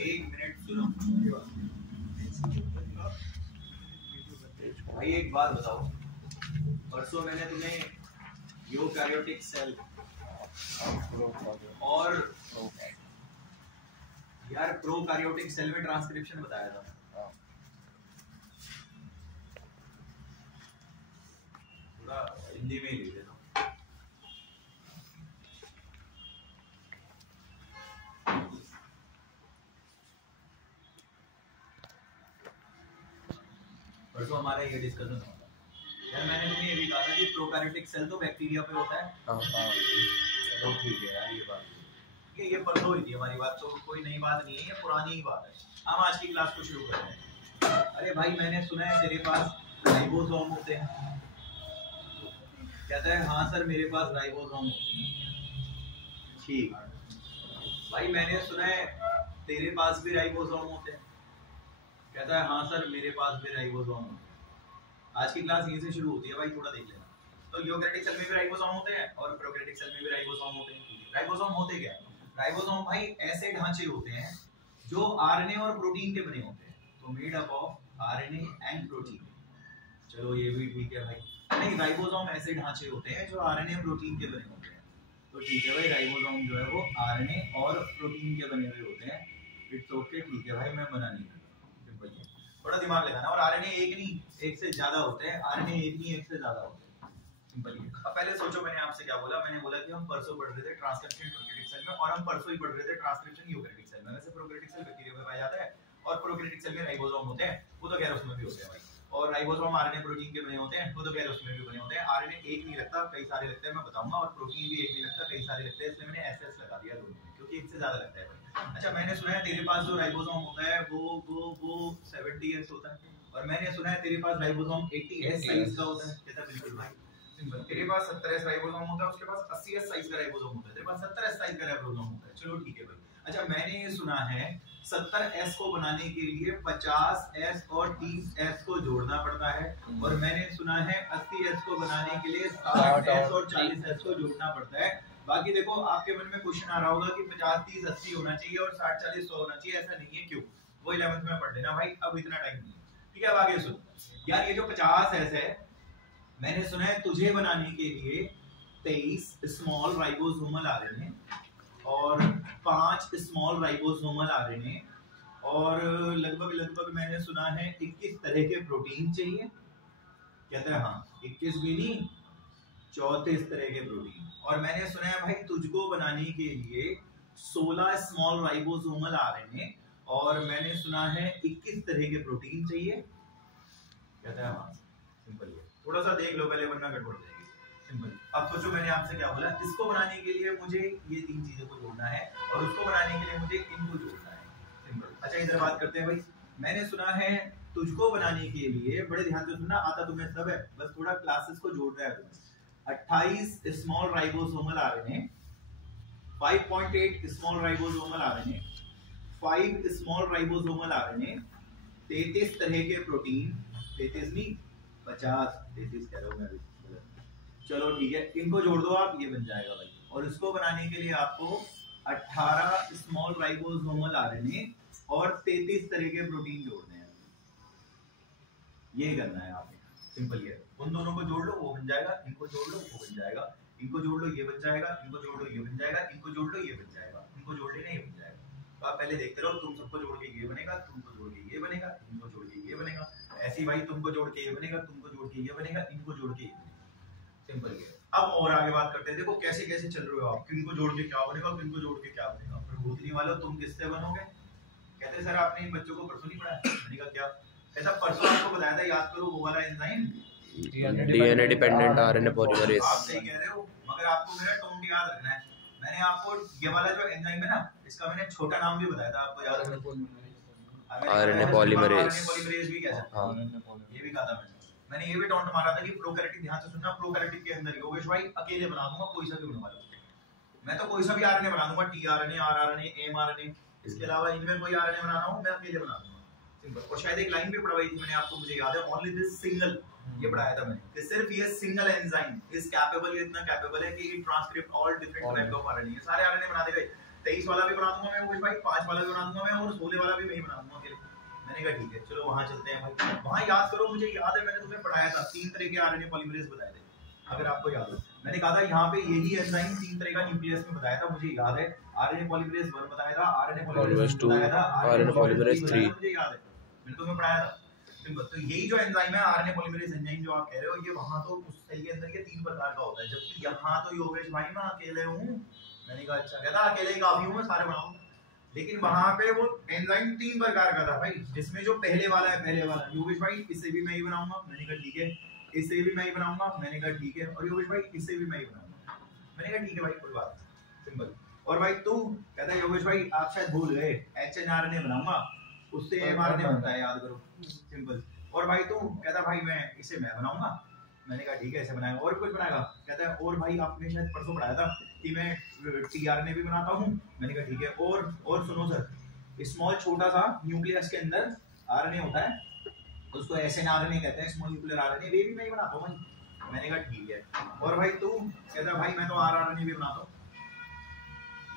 एक मिनट सुनो भाई, एक बात बताओ, परसों मैंने तुम्हें यूकैरियोटिक सेल और यार प्रोकैरियोटिक सेल में ट्रांसक्रिप्शन बताया था। थोड़ा हिंदी में ही लिख देता हूँ। परसों हमारा ये डिस्कशन हुआ था यार, मैंने तुम्हें ये भी कहा था कि प्रोकैरियोटिक सेल तो बैक्टीरिया पे होता है। तो ठीक है यार, ये बात ये परसों हुई थी हमारी बात, तो कोई नई बात नहीं है, ये पुरानी ही बात है। हम आज की क्लास को शुरू करते हैं। अरे भाई, मैंने सुना है तेरे पास राइबोसोम होते हैं। कहता है हाँ सर, मेरे पास राइबोसोम होते हैं। ठीक भाई, मैंने सुना है तेरे पास भी राइबोसोम होते हैं। कहता है हाँ सर, मेरे पास भी राइबोसोम होते हैं। आज की क्लास यहीं से शुरू होती है भाई, थोड़ा देख लेना। तो यूकैरियोटिक सेल में भी राइबोसोम होते हैं और प्रोकैरियोटिक सेल में भी राइबोसोम होते हैं। राइबोसोम होते क्या है? राइबोसोम भाई ऐसे ढांचे होते हैं जो आरएनए और प्रोटीन के बने होते हैं। तो made up of RNA and protein. चलो ये भी ठीक है भाई। नहीं, राइबोसोम ऐसे ढांचे होते हैं जो आरएनए प्रोटीन के बने होते हैं। तो ठीक है भाई, राइबोसोम जो है वो आरएनए और प्रोटीन के बने हुए होते हैं। इट्स ओके, ठीक है भाई, मैं मना नहीं करता। सिंपल है, थोड़ा दिमाग लगाना। और आरएनए एक नहीं, एक से ज्यादा होते हैं। आरएनए एक नहीं, एक से ज्यादा होते हैं। सिंपल है। अब पहले सोचो, मैंने आपसे क्या बोला? मैंने बोला कि हम परसों पढ़ रहे थे ट्रांसक्रिप्शन प्रोकैरियोटिक सेल में, और हम परसों ही पढ़ रहे थे ट्रांसक्रिप्शन यूकैरियोटिक सेल में। वैसे प्रोकैरियोटिक सेल बैक्टीरिया में पाया जाता है और प्रोकैरियोटिक सेल में राइबोसोम होते हैं, वो तो खैर उसमें भी होते हैं भाई। और राइबोसोम आरएनए प्रोटीन के बने होते हैं, वो तो खैर उसमें भी बने होते हैं। आरएनए एक नहीं लगता, कई सारे लगते हैं, मैं बताऊंगा। और प्रोटीन भी एक नहीं लगता, कई सारे लगते हैं। इसलिए मैंने एसएस लगा दिया दोनों में, क्योंकि एक से ज्यादा लगता है भाई। अच्छा, मैंने सुना है तेरे पास जो राइबोसोम होता है वो 70S होता है, और मैंने सुना है तेरे पास राइबोसोम 80S साइज का होता है। कहता बिल्कुल भाई, सिंपल। तेरे पास 70S राइबोसोम होता है, उसके पास 80S साइज का राइबोसोम होता है, तेरे पास 70S साइज का राइबोसोम होता है। चलो ठीक है भाई। अच्छा, मैंने ये सुना है 70S को बनाने के लिए 50S और 30S को जोड़ना पड़ता है, और मैंने सुना है 80S को बनाने के लिए 60S और 40S को जोड़ना पड़ता है। बाकी देखो, आपके मन में क्वेश्चन आ रहा होगा कि 50 30 80 होना चाहिए और 60 40 100 होना चाहिए। ऐसा नहीं है, क्यों? वो 11th में पढ़ लेना भाई, अब इतना टाइम नहीं है। ठीक है, अब आगे सुन यार। ये जो 50S है, मैंने सुना है तुझे बनाने के लिए 23 स्मॉल राइबोसोमल आरएनए और 5 स्मॉल राइबोसोमल आरएनए और लगभग मैंने सुना है 21 तरह के प्रोटीन चाहिए। कहता है हाँ, 21 भी नहीं, 34 तरह के प्रोटीन। और मैंने सुना है भाई तुझको बनाने के लिए 16 स्मॉल राइबोसोमल आरएनए और मैंने सुना है 21 तरह के प्रोटीन चाहिए। कहता है हाँ, सिंपल है। थोड़ा सा देख लो पहले, वरना गड़बड़ हो जाएगी। सिंपल। अब सोचो, मैंने आपसे क्या बोला? इसको बनाने के लिए मुझे ये 3 चीजों को जोड़ना है और उसको बनाने के लिए मुझे इनको जोड़ना है। सिंपल। अच्छा, इधर बात करते हैं भाई। मैंने सुना है तुझको बनाने के लिए, बड़े ध्यान से सुनना, आता तुम्हें सब है, बस थोड़ा क्लासेस को जोड़ रहा है तुम्हें। 28 small ribosomal RNA, 5.8 small ribosomal RNA, 5 small ribosomal RNA, 33 तरह के प्रोटीन, 33 नहीं 50, 33 कह रहा हूं मैं भी। चलो ठीक है, इनको जोड़ दो आप, ये बन जाएगा भाई। और इसको बनाने के लिए आपको 18 स्मॉल राइबोसोमल आरएनए और 33 तरह के प्रोटीन जोड़ने हैं। ये करना है आपने, सिंपल है। उन दोनों को जोड़ लो, वो बन जाएगा। इनको जोड़ लो, वो बन जाएगा। इनको जोड़ लो, ये बन जाएगा। इनको जोड़ लो, ये बन जाएगा। इनको जोड़ लो, ये बन जाएगा। इनको जोड़ लेना, ये बन जाएगा। तो आप पहले देखते रहो, तुम सबको जोड़ के ये बनेगा, तुमको जोड़ के ये बनेगा, इनको जोड़ के ये बनेगा। ऐसे ही भाई, तुमको जोड़ के ये बनेगा, तुमको जोड़ के ये बनेगा, इनको जोड़ के ये बनेगा। सिंपल है। अब और आगे बात करते हैं। देखो कैसे कैसे चल रहे हो आप, किनको जोड़ के क्या बनेगा, किनको जोड़ के क्या बनेगा। फिर भूतनी वालों, तुम किससे बनोगे? कहते सर आपने इन बच्चों को परसों नहीं पढ़ाया। मैंने कहा क्या? ऐसा परसों आपको बताया था, याद करो वो वाला enzyme, DNA dependent RNA polymerase. आप सही कह रहे हो, मगर आपको मेरा टोन याद रखना है। मैंने आपको ये वाला जो एंजाइम है ना, इसका मैंने छोटा नाम भी बताया था, आपको याद है? RNA polymerase. आरएनए पॉलीमरेज भी कह सकते हैं, ये भी कहा था मैंने ये भी टॉन्ट मारा था कि प्रोकैरियोटिक, ध्यान से सुनना, प्रोकैरियोटिक के अंदर योगेश भाई अकेले बना दूंगा, कोई सा भी बनवा लो। मैं तो कोई सा भी आरएनए बना दूंगा, टीआरएनए, आरआरएनए, एमआरएनए। इसके अलावा इनमें कोई आरएनए बनाना हो, मैं अकेले बना दूंगा। सिंपल। और शायद एक लाइन भी पढ़वाई थी मैंने आपको, मुझे याद है, ओनली दिस सिंगल, ये पढ़ाया था मैंने कि सिर्फ ये सिंगल एंजाइम इज कैपेबल, ये इतना कैपेबल है कि it transcript all different type of RNA. ये सारे आरएनए बना देगा। 23 वाला भी बना दूंगा मैं योगेश भाई, 5 वाला भी बना दूंगा मैं, और 16 वाला भी मैं ही बना दूंगा अकेले। मैंने कहा ठीक है चलो वहां चलते हैं भाई। वहां याद करो, मुझे याद है मैंने तुम्हें पढ़ाया था 3 तरह के आरएनए पॉलीमरेज बताए थे, अगर आपको याद हो। मैंने कहा था यहाँ पे यही एंजाइम 3 तरह का न्यूक्लियस में बताया था, मुझे याद है। आरएनए पॉलीमरेज 1 बताया था, आरएनए पॉलीमरेज 2 बताया था, आरएनए पॉलीमरेज 3 मुझे याद है, मैंने तुम्हें पढ़ाया था। तो यही जो एंजाइम है आरएनए पॉलीमरेज एंजाइम जो आप कह रहे हो, ये वहां तो उस सेल के अंदर ये 3 प्रकार का होता है, जबकि यहाँ तो योगेश भाई मैं अकेले हूँ। मैंने कहा अच्छा, कहता अकेले ही काफी हूँ, मैं सारे बनाऊंगा। लेकिन वहां पे वो एंजाइम 3 प्रकार का था भाई, जिसमें जो पहले वाला है, पहले वाला योगेश भाई इससे भी मैं ही बनाऊंगा। मैंने कहा ठीक है, इससे भी मैं ही बनाऊंगा। मैंने कहा ठीक है, और योगेश भाई इससे भी मैं ही बनाऊंगा। मैंने कहा ठीक है भाई कोई बात सिंपल। और भाई तू कहता है योगेश भाई आप शायद भूल गए, एचएनआरएनए बनाऊंगा, उससे एमआरएनए बनता है, याद करो सिंपल। और भाई तू कहता भाई मैं इसे मैं बनाऊंगा। मैंने कहा ठीक है ऐसे बनाएगा। और कुछ बनाएगा? कहता है और भाई आपने शायद परसों पढ़ाया था कि मैं टीआरएनए भी बनाता हूँ। मैंने कहा ठीक है, और सुनो सर, स्मॉल छोटा सा न्यूक्लियस के अंदर आरएनए होता है, उसको एसएनआरएनए कहते हैं, स्मॉल न्यूक्लियर आरएनए, वे भी मैं ही बनाता हूँ भाई। मैंने कहा ठीक है। और भाई तू कहता भाई मैं तो आरआरएनए भी बनाता हूँ।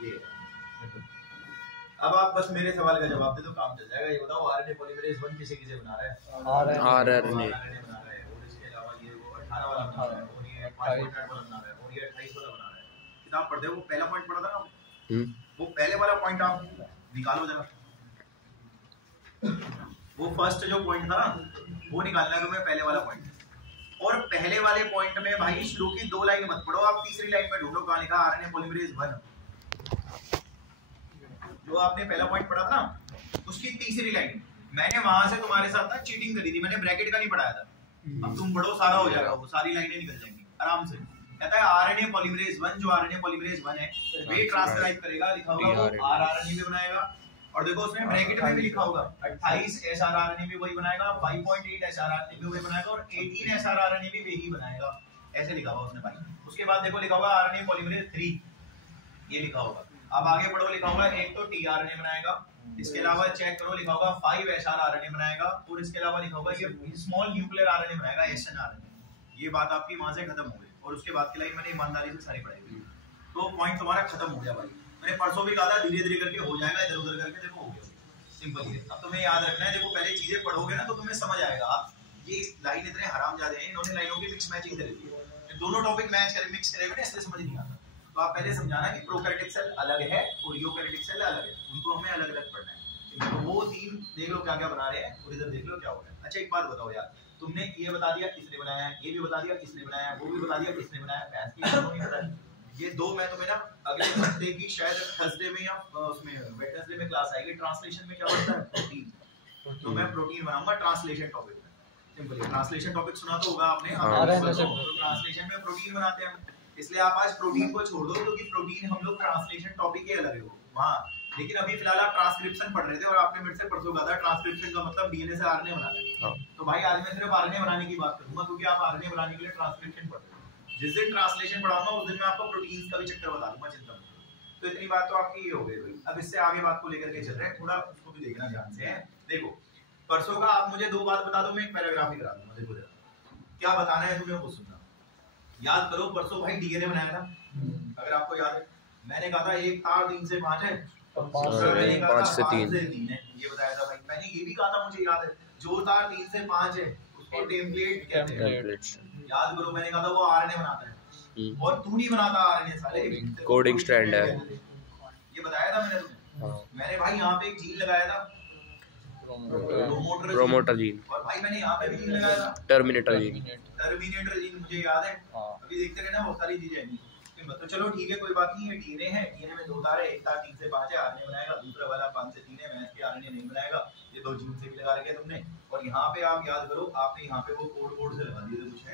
ये अब आप बस मेरे सवाल का जवाब दे दो, काम चल जाएगा। ये बताओ आरएनए पॉलीमरेज 1 किसे किसे बना रहा है? आरआरएनए बना रहा है, और इसके अलावा ये वो 18 वाला बना रहा है, और ये 5 वाला बना रहा है, और ये 28 वाला बना रहा है। किताब पढ़ते हो, वो पहला पॉइंट पढ़ा था ना, वो पहले वाला पॉइंट आप निकालो जरा। वो फर्स्ट जो पॉइंट था ना, वो निकालना है तुम्हें, पहले वाला पॉइंट। और पहले वाले पॉइंट में भाई श्लोक की 2 लाइन मत पढ़ो, आप तीसरी लाइन में ढूंढो कहां लिखा आरएनए पॉलीमरेज 1। जो आपने पहला पॉइंट पढ़ा था ना, उसकी तीसरी लाइन। मैंने वहां से तुम्हारे साथ ना चीटिंग करी थी, मैंने ब्रैकेट का नहीं पढ़ाया था। अब तुम पढ़ो, सारा हो जाएगा, वो सारी लाइनें निकल जाएंगी आराम से। कहता है आरएनए पॉलीमरेज 1, जो आरएनए पॉलीमरेज 1 है, वे ट्रांसक्राइब करेगा, लिखा होगा वो आरआरएनए भी बनाएगा। और देखो उसमें ब्रैकेट में भी लिखा होगा 28 एसआरआरएनए भी वही बनाएगा, 5.8 एसआरआरएनए भी वही बनाएगा, और 18 एसआरआरएनए भी वही बनाएगा। ऐसे लिखा हुआ उसने भाई। उसके बाद देखो लिखा होगा आरएनए पॉलीमरेज 3, ये लिखा होगा। अब आगे पढ़ो, लिखा होगा एक तो टीआरएनए बनाएगा, इसके अलावा चेक करो लिखा होगा 5 एसआरआरएनए बनाएगा, और इसके अलावा लिखा होगा ये स्मॉल न्यूक्लियर आरएनए बनाएगा, एसएनआरएनए। ये बात आपकी वहां से खत्म हो गई, और उसके बाद की लाइन मैंने ईमानदारी से सारी पढ़ाई हुई। तो पॉइंट तुम्हारा खत्म हो गया भाई। मैंने परसों भी कहा था धीरे धीरे करके हो जाएगा, इधर उधर करके देखो हो गया। सिंपल ही है। अब तुम्हें याद रखना है, देखो पहले चीजें पढ़ोगे ना तो तुम्हें समझ आएगा। आप ये लाइन इतने हरामजादे हैं, इन्होंने लाइनों की मिक्स मैचिंग करी थी, दोनों टॉपिक मैच करे, मिक्स करे हुए, इसलिए समझ नहीं आता। तो आप पहले समझाना कि प्रोकैरियोटिक सेल अलग है और यूकैरियोटिक सेल अलग है, उनको हमें अलग अलग पढ़ना है। तो वो 3 देख लो क्या क्या बना रहे हैं, और इधर देख लो क्या हो रहा है। अच्छा एक बात बताओ यार, तुमने ये बता दिया इसने बनाया है, ये भी बता दिया इसने बनाया है, वो भी बता दिया इसने बनाया है, भैंस की दोनों नहीं बताई। ये 2 मैं तुम्हें ना अगले हफ्ते की शायद थर्सडे में या उसमें वेडनेसडे में क्लास आएगी। ट्रांसलेशन में क्या होता है? प्रोटीन। तो मैं प्रोटीन बनाऊंगा ट्रांसलेशन टॉपिक में। सिंपल है, ट्रांसलेशन टॉपिक सुना तो होगा आपने। तो ट्रांसलेशन में प्रोटीन बनाते हैं, इसलिए आप आज प्रोटीन को छोड़ दो, क्योंकि प्रोटीन हम लोग ट्रांसलेशन टॉपिक के अलग है वो वहां। लेकिन अभी फिलहाल आप ट्रांसक्रिप्शन पढ़ रहे थे, और आपने मेरे से परसों कहा था ट्रांसक्रिप्शन का मतलब डीएनए से आरएनए बनाना है। तो भाई आज मैं सिर्फ आरएनए बनाने की बात करूंगा, क्योंकि आप आरएनए बनाने के लिए ट्रांसक्रिप्शन पढ़ रहे हो। जिस दिन ट्रांसलेशन पढ़ाऊंगा उस दिन मैं आपको प्रोटीन्स का भी चक्कर बता दूंगा, चिंता मत करो। तो इतनी बात तो आपकी ये हो गई भाई। अब इससे आगे बात को लेकर के चल रहे हैं, थोड़ा उसको भी देखना ध्यान से है। देखो परसों का आप मुझे 2 बात बता दो, मैं एक पैराग्राफ ही करा दूंगा। देखो क्या बताना है तुम्हें वो सुनना। याद करो परसों भाई डीएनए बनाया था, अगर आपको याद है। मैंने कहा था एक तार 3 से 5 है, 5 से 3 है, ये बताया था भाई। मैंने ये भी कहा था, मुझे याद है, जो तार 3 से 5 है उसको टेम्पलेट कहते हैं। याद करो मैंने कहा था वो आरएनए बनाता है, और तू नहीं बनाता आरएनए साले, कोडिंग स्ट्रैंड है, ये बताया था मैंने तुम्हें। मैंने भाई यहाँ पे एक जीन लगाया था, प्रोमोटर जीन, और भाई मैंने यहाँ पे भी जीन लगाया था, टर्मिनेटर जीन। टर्मिनेटर जीन मुझे याद है। अभी देखते रहना, बहुत सारी चीजें हैं। तो चलो ठीक है, कोई बात नहीं है। डीएनए है, डीएनए में 2 तार है, एक तार 3 से 5 है, आरएनए बनाएगा, दूसरा वाला 5 से 3 है, मैच के आरएनए नहीं बनाएगा। ये 2 जीन से भी लगा रखे तुमने। और यहाँ पे आप याद करो, आपने यहाँ पे वो कोड से लगा दिए थे, कुछ है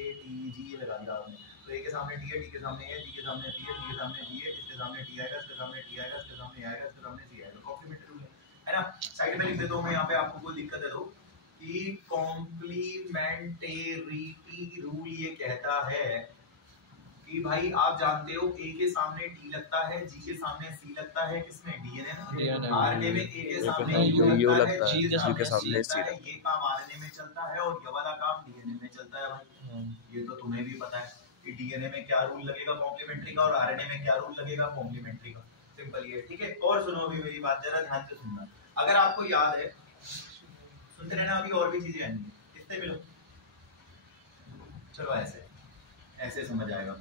ATG लगा दिया आपने। तो ए के सामने टी है, टी के सामने ए, टी के सामने टी है, टी के सामने टी है, इसके सामने टी आएगा, इसके सामने टी आएगा, इसके सामने आएगा, इसके सामने सी आएगा। कॉम्प्लीमेंट्री रूल है ना। साइड में लिख देता हूँ मैं, यहाँ पे आपको कोई दिक्कत है तो, कि कॉम्प्लीमेंटेरिटी रूल ये कहता है कि भाई आप जानते हो ए के सामने टी लगता है, जी के सामने सी लगता है, किसमें? डीएनए। आरएनए में ए के सामने यू लगता है, जी के सामने सी लगता है। ये काम आरएनए में चलता है और ये वाला काम डीएनए में चलता है भाई। ये तो तुम्हें भी पता है। कि डीएनए में क्या रूल लगेगा कॉम्प्लीमेंट्री का और आरएनए में क्या रूल लगेगा कॉम्प्लीमेंट्री का। सिंपल ये, ठीक है। और सुनो अभी मेरी बात जरा ध्यान से सुनना, अगर आपको याद है सुनते रहना, अभी और भी चीजें आएंगी। कितने मिलो, चलो ऐसे ऐसे समझ आएगा।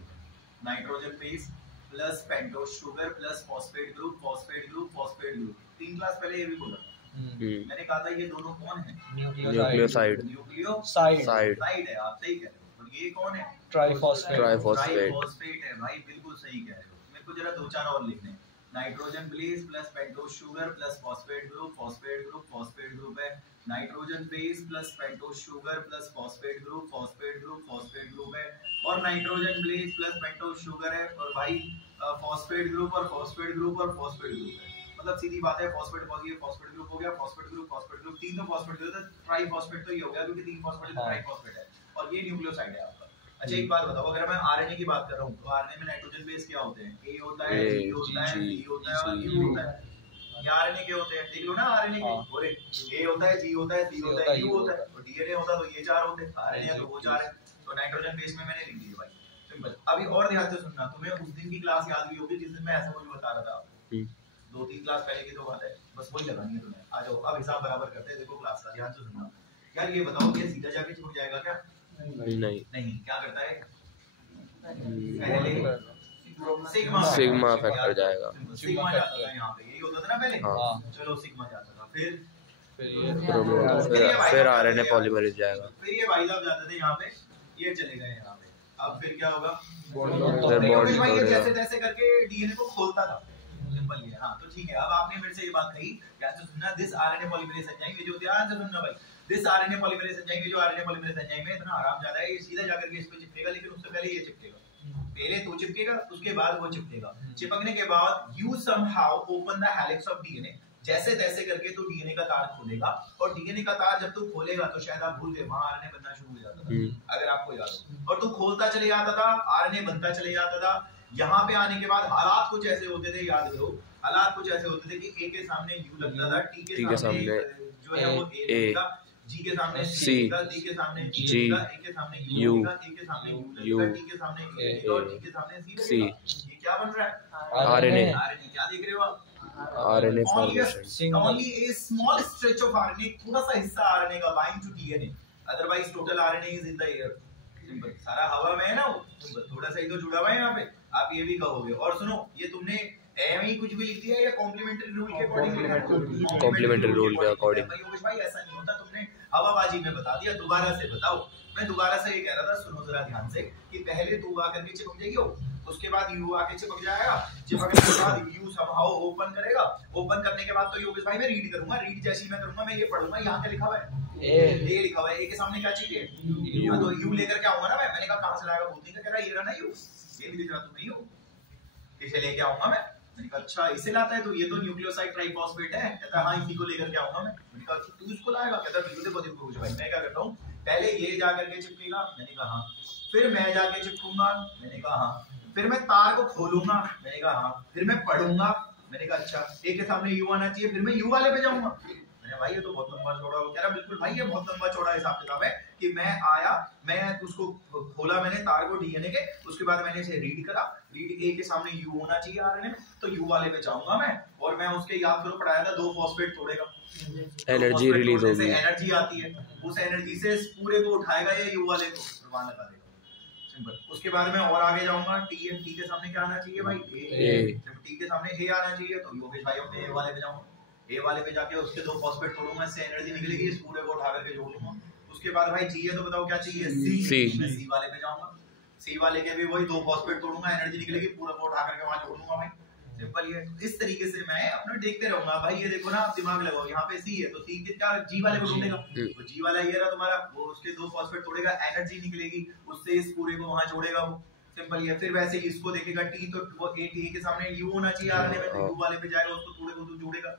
Nitrogen base plus pentose sugar plus phosphate group phosphate group phosphate group. 3 class पहले ये भी बोला मैंने, कहा था ये दोनों कौन है, न्यूक्लियोसाइड न्यूक्लियोसाइड है, आप सही कह रहे हो। और ये कौन है, ट्राइफॉस्फेट है भाई, बिल्कुल सही कह रहे हो। मेरे को जरा 2-4 और लिखने, nitrogen base plus pentose sugar plus phosphate group है। Nitrogen base plus pentose sugar plus phosphate group है। और nitrogen base plus pentose sugar है, और भाई फॉस्फेट ग्रुप है। मतलब सीधी बात है, फॉस्फेट ग्रुप हो गया, फॉस्फेट ग्रुप, तीन तो फॉस्फेट ग्रुप है, ट्राइफॉस्फेट तो ये हो गया क्योंकि 3 फॉस्फेट तो ट्राइफॉस्फेट है। और ये न्यूक्लियोसाइड है आपका। अच्छा एक बात बताओ, अगर मैं आरएनए की बात कर रहा हूं तो आरएनए में नाइट्रोजन बेस क्या होते हैं, ए होता है, जी होता है, सी होता है और यू होता है। ये आरएनए के होते हैं, देख लो ना आरएनए के, और ए होता है, जी होता है, सी होता है, यू होता है। और डीएनए होता तो ये 4 होते, आरएनए तो वो 4 है। तो नाइट्रोजन बेस में मैंने लिख दिया भाई, सिंपल। अभी और ध्यान से सुनना, तुम्हें उस दिन की क्लास याद भी होगी जिस दिन मैं ऐसा कुछ बता रहा था आपको, 2-3 क्लास पहले की तो बात है, बस वही लगानी है तुम्हें। आ जाओ अब हिसाब बराबर करते हैं, देखो क्लास का ध्यान से सुनना। यार ये बताओ, ये सीधा जाके छूट जाएगा क्या? नहीं, क्या करता है, पहले सिग्मा फैक्टर जाएगा, सिग्मा जाता था यहाँ पे, यही होता था ना पहले। चलो सिग्मा जाता था, फिर आरएनए पॉलीमरेज जाएगा, फिर ये भाई साहब जाते थे यहाँ पे, ये चले गए यहाँ पे। अब फिर क्या होगा, जैसे तैसे करके डीएनए को खोलता था, सिंपल ये। हाँ तो ठीक है, अब आपने मेरे से ये बात कही, ध्यान से सुनना, दिस आरएनए पॉलीमरेज एंजाइम, ये जो ध्यान से सुनना भाई, दिस आरएनए पॉलीमरेज एंजाइम, ये जो आरएनए पॉलीमरेज एंजाइम है इतना आराम ज्यादा है, ये सीधा जाकर के इस पे चिपकेगा, लेकिन उससे पहले ये चिपकेगा, पहले तो चिपकेगा उसके बाद वो चिपकेगा। चिपकने के बाद you somehow open the helix of DNA, जैसे तैसे करके तो डीएनए का तार खोलेगा, और डीएनए का तार जब तू खोलेगा तो शायद आप भूल गए वहां आरएनए बनना शुरू हो जाता था, अगर आपको याद हो, और तू खोलता चले जाता था, आरएनए बनता चले जाता था। यहाँ पे आने के बाद हालात कुछ ऐसे होते थे, याद करो, हालात कुछ ऐसे होते थे कि ए के सामने यू लगता था, टी के सामने जो है वो ए लगेगा, जी के सामने सी लगेगा, डी के सामने जी लगेगा, ए के सामने यू लगेगा, ए के सामने यू लगेगा, टी के सामने ए लगेगा और डी के सामने सी लगेगा। ये क्या बन रहा है, आरएनए। क्या देख रहे हो आप, RNA formation, only a small stretch of RNA, थोड़ा सा हिस्सा आरएनए का bind to DNA, otherwise total RNA is in the air, simple, सारा हवा में है ना वो, थोड़ा सा ही तो जुड़ा हुआ है यहाँ पे, आप ये भी कहोगे। और सुनो, ये तुमने एम ही कुछ भी लिख दिया या कॉम्प्लीमेंट्री रूल के अकॉर्डिंग, कॉम्प्लीमेंट्री रूल के अकॉर्डिंग भाई ऐसा नहीं होता, तुमने हवाबाजी में बता दिया। दोबारा से बताओ, मैं दोबारा से ये कह रहा था, सुनो जरा ध्यान से, कि पहले तू आकर के चिपक जाएगी, उसके बाद यू आके चिपक जाएगा, चिपकने के बाद यू समहाउ ओपन करेगा, ओपन करने के बाद तो योगेश भाई मैं रीड करूंगा, रीड जैसी मैं करूंगा मैं ये पढ़ूंगा, यहाँ क्या लिखा हुआ है, ए लिखा हुआ है, ए के सामने क्या चीज है, तो यू लेकर के आऊंगा ना मैंने कहा कहां से लाएगा, बोलती है कह रहा ये रहा ना यू, ये भी लिख रहा तुम्हें यू, इसे लेके आऊंगा मैंने कहा अच्छा इसे लाता है, तो ये तो न्यूक्लियोसाइड ट्राइफॉस्फेट है, कहता हां इसी को लेकर के आऊंगा मैंने कहा तू इसको लाएगा, कहता देखो भाई मैं क्या करता हूं, पहले ये जाकर के चिपकेगा, मैंने कहा हां, फिर मैं जाके चिपकूंगा, मैंने कहा हां, फिर मैं तार को खोलूंगा, मैंने कहा हां, फिर मैं पढ़ूंगा, मैंने कहा अच्छा, ए के सामने यू आना चाहिए, फिर मैं यू वाले पे जाऊंगा, मैंने भाई ये तो बहुत लंबा चौड़ा हो, कह रहा बिल्कुल भाई ये बहुत लंबा चौड़ा हिसाब किताब है, कि मैं आया, मैं उसको खोला मैंने तार को डीएनए के, उसके बाद मैंने इसे रीड करा, रीड ए के सामने यू होना चाहिए आरएनए, तो यू वाले पे जाऊंगा मैं, और मैं उसके याद करो पढ़ाया था 2 फॉस्फेट तोड़ेगा, एनर्जी रिलीज होगी, एनर्जी आती है, उस एनर्जी से पूरे को उठाएगा ये यू वाले को रवाना लगा देगा, सिंपल। उसके बाद मैं और आगे जाऊंगा, टी है, टी के सामने क्या आना चाहिए भाई, ए, जब टी के सामने ए आना चाहिए तो योगेश भाई अपने ए वाले पे जाऊंगा, ए वाले पे जाके उसके 2 फॉस्फेट तोड़ूंगा, इससे एनर्जी निकलेगी, इस पूरे को उठा करके जोड़ लूंगा। उसके बाद भाई जी है तो बताओ क्या चाहिए, सी, मैं सी वाले पे जाऊंगा, सी वाले के भी वही 2 फॉस्फेट तोड़ूंगा, एनर्जी निकलेगी, पूरा को उठा करके वहां जोड़ लूंगा भाई, सिंपल ये। इस तरीके से मैं अपना देखते रहूंगा भाई, ये देखो ना आप दिमाग लगाओ, यहाँ पे सी है तो सी के क्या जी वाले को ढूंढेगा, तो जी वाला ये रहा तुम्हारा, वो उसके 2 फॉस्फेट तोड़ेगा, एनर्जी निकलेगी, उससे इस पूरे को वहां जोड़ेगा वो, सिंपल ये। फिर वैसे ही इसको देखेगा टी, तो वो ए टी के सामने यू होना चाहिए आरएनए में, तो यू वाले पे जाएगा, उसको तोड़ेगा तो जोड़ेगा,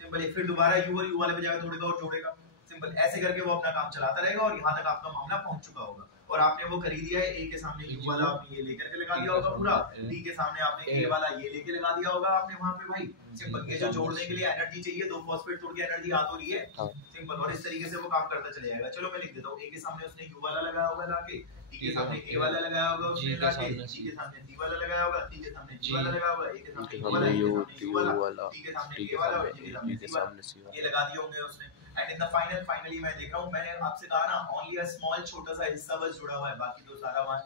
सिंपल है। फिर दोबारा यू और यू वाले पे जाएगा, तोड़ेगा और जोड़ेगा, सिंपल। ऐसे करके वो अपना काम चलाता रहेगा और यहाँ तक आपका मामला पहुंच चुका होगा, और आपने वो खरीद दिया है, ए के सामने यू वाला आपने ये लेकर के लगा दिया होगा पूरा, डी के सामने आपने ए वाला ये लेके लगा दिया होगा आपने वहां पे भाई, सिंपल। ये जो जोड़ने के लिए एनर्जी चाहिए, 2 फॉस्फेट तोड़ के एनर्जी आ तो रही है, सिंपल, और इस तरीके से वो काम करता चले जाएगा। चलो मैं लिख देता हूँ, ए के सामने उसने यू वाला लगाया होगा लाके, टी के सामने ए वाला लगाया होगा, उसने लाके टी के सामने सी वाला लगाया होगा, टी के सामने जी वाला लगाया होगा, ए के सामने यू वाला, टी के सामने ए वाला, टी के सामने सी वाला, ये लगा दिए होंगे उसने। एंड इन द फाइनली मैं देख रहा हूं, मैंने आपसे कहा ना ओनली अ स्मॉल छोटा सा हिस्सा बस जुड़ा हुआ है, बाकी तो सारा वहां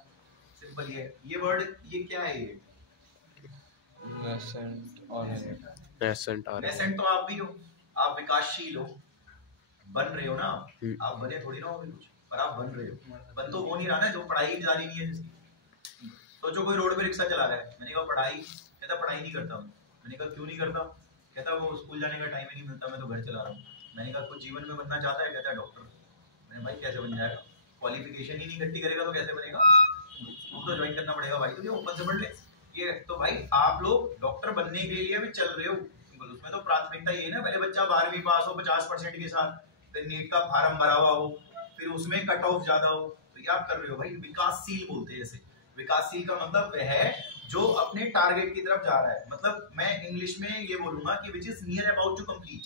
सिंपल ही है। ये वर्ड ये क्या है, ये नेसेंट और नेसेंट तो आप भी हो, आप विकासशील हो, बन रहे हो ना आप बने थोड़ी ना होगे कुछ, पर आप बन रहे हो। बन तो हो नहीं रहा ना, जो पढ़ाई जारी नहीं है जिसकी। तो जो कोई रोड पे रिक्शा चला रहा है, मैंने कहा पढ़ाई, कहता पढ़ाई नहीं करता हूँ। मैंने कहा क्यों नहीं करता, कहता वो स्कूल जाने का टाइम ही नहीं मिलता, मैं तो घर चला रहा हूँ। मैंने कहा कुछ जीवन में बनना चाहता है, कहता है डॉक्टर। मैंने भाई कैसे बन जाएगा, क्वालिफिकेशन ही नहीं इकट्ठी करेगा तो कैसे बनेगा, स्कूल तो ज्वाइन करना पड़ेगा भाई, तो ये ओपन से पढ़ ले। ये तो भाई आप लोग डॉक्टर बनने के लिए भी चल रहे हो, उसमें तो प्राथमिकता ये है ना, पहले बच्चा 12वीं पास हो 50% के साथ, फिर नीट का फार्म भरा हुआ हो, फिर उसमें कट ऑफ ज्यादा हो, तो ये आप कर रहे हो भाई। विकासशील बोलते हैं इसे। विकासशील का मतलब वह है जो अपने टारगेट की तरफ जा रहा है। मतलब मैं इंग्लिश में ये बोलूंगा कि which is near about to complete,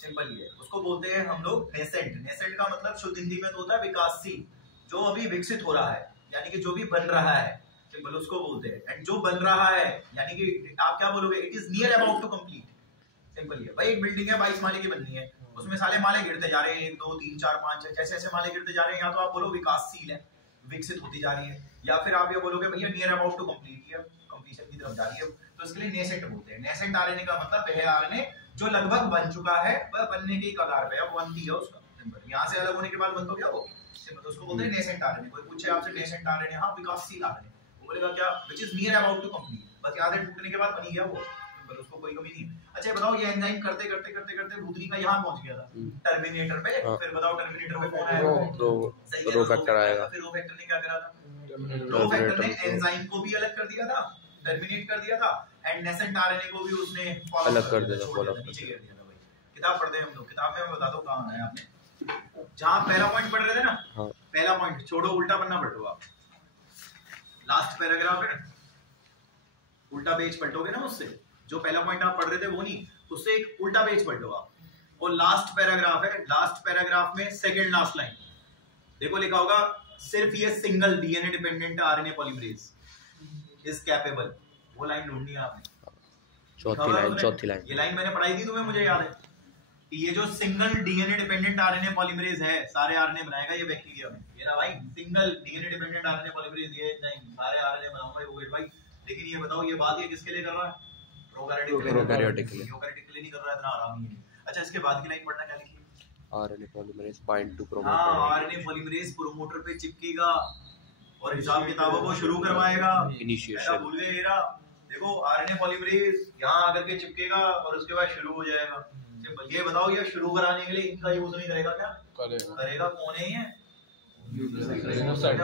simple ही है। उसको बोलते हैं हम लोग नेसेंट। नेसेंट का मतलब शुद्ध हिंदी में तो होता है विकासशील, जो अभी विकसित हो रहा है, यानी कि जो भी बन रहा है, सिंपल उसको बोलते हैं। एंड जो बन रहा है यानी कि आप क्या बोलोगे, it is near about to complete, simple ही है भाई। एक बिल्डिंग है 22 माले की बननी है, उसमें सारे माले गिरते जा रहे हैं, 1 2 3 4 5 6 जैसे जैसे माले गिरते जा रहे हैं, या तो आप बोलो विकासशील है, विकसित होती जा रही है, या फिर आप ये बोलोगे भैया नियर अबाउट टू कंप्लीट, या कंप्लीशन की तरफ जा रही है। तो इसके लिए नेसेंट बोलते हैं। नेसेंट आरएनए का मतलब वह आरएनए जो लगभग बन चुका है, वह बनने की कगार पे है, अब बनती है उसका, सिंपल। यहां से अलग होने के बाद बन तो गया वो, सिंपल। उसको बोलते हैं नेसेंट आरएनए। कोई पूछे आपसे नेसेंट आरएनए, हां विकासशील आरएनए, वो बोलेगा क्या, which is near about to complete, बस याद है टूटने के बाद बन ही गया वो, सिंपल, उसको कोई कमी नहीं है। अच्छा बताओ, ये एंजाइम करते करते करते करते भूतनी का यहां पहुंच गया था, टर्मिनेटर पे। फिर बताओ टर्मिनेटर पे कौन आया, रो फैक्टर आएगा। फिर रो फैक्टर ने क्या करा था, रो फैक्टर ने एंजाइम को भी अलग कर दिया था, टर्मिनेट कर दिया था, एंड नेसेंट आरएनए को भी उसने अलग कर दिया था, नीचे गिर दिया था भाई। किताब पढ़ते हैं हम लोग, किताब में मैं बता दूं कहां है आपने, जहां पहला पॉइंट पढ़ रहे थे ना, पहला पॉइंट छोड़ो, उल्टा पन्ना पलटो आप, लास्ट पैराग्राफ है, उल्टा पेज पलटोगे ना उससे, जो पहला पॉइंट आप पढ़ रहे थे वो नहीं, उससे एक उल्टा पेज पलटो आप, और लास्ट पैराग्राफ है, लास्ट पैराग्राफ में सेकंड लास्ट लाइन देखो, लिखा होगा सिर्फ ये single DNA dependent RNA polymerase is capable, वो लाइन ढूंढनी है आपने, चौथी लाइन। ये लाइन मैंने पढ़ाई थी तुम्हें, मुझे याद है कि ये जो single DNA dependent RNA polymerase है, सारे आरएनए बनाएगा ये बैक्टीरिया में, ये ना भाई single DNA dependent RNA polymerase, ये नहीं सारे आरएनए बनाऊंगा वो भाई। लेकिन ये बताओ, ये बात ये किसके लिए कर रहा है, प्रोकैरियोटिक के लिए नहीं कर रहा है, इतना आराम नहीं है। अच्छा इसके बाद की लाइन पढ़ना, क्या लिखी, RNA polymerase bind to promoter. हां, आरएनए पॉलीमरेज प्रोमोटर पे चिपकेगा और हिसाब किताबों को शुरू करवाएगा, इनिशिएशन भूल गए एरा। देखो आरएनए पॉलीमरेज यहां आकर के चिपकेगा और उसके बाद शुरू हो जाएगा, सिंपल। ये बताओ, ये शुरू कराने के लिए इनका यूज नहीं करेगा क्या, करेगा कौन है, ये न्यूक्लियोसाइड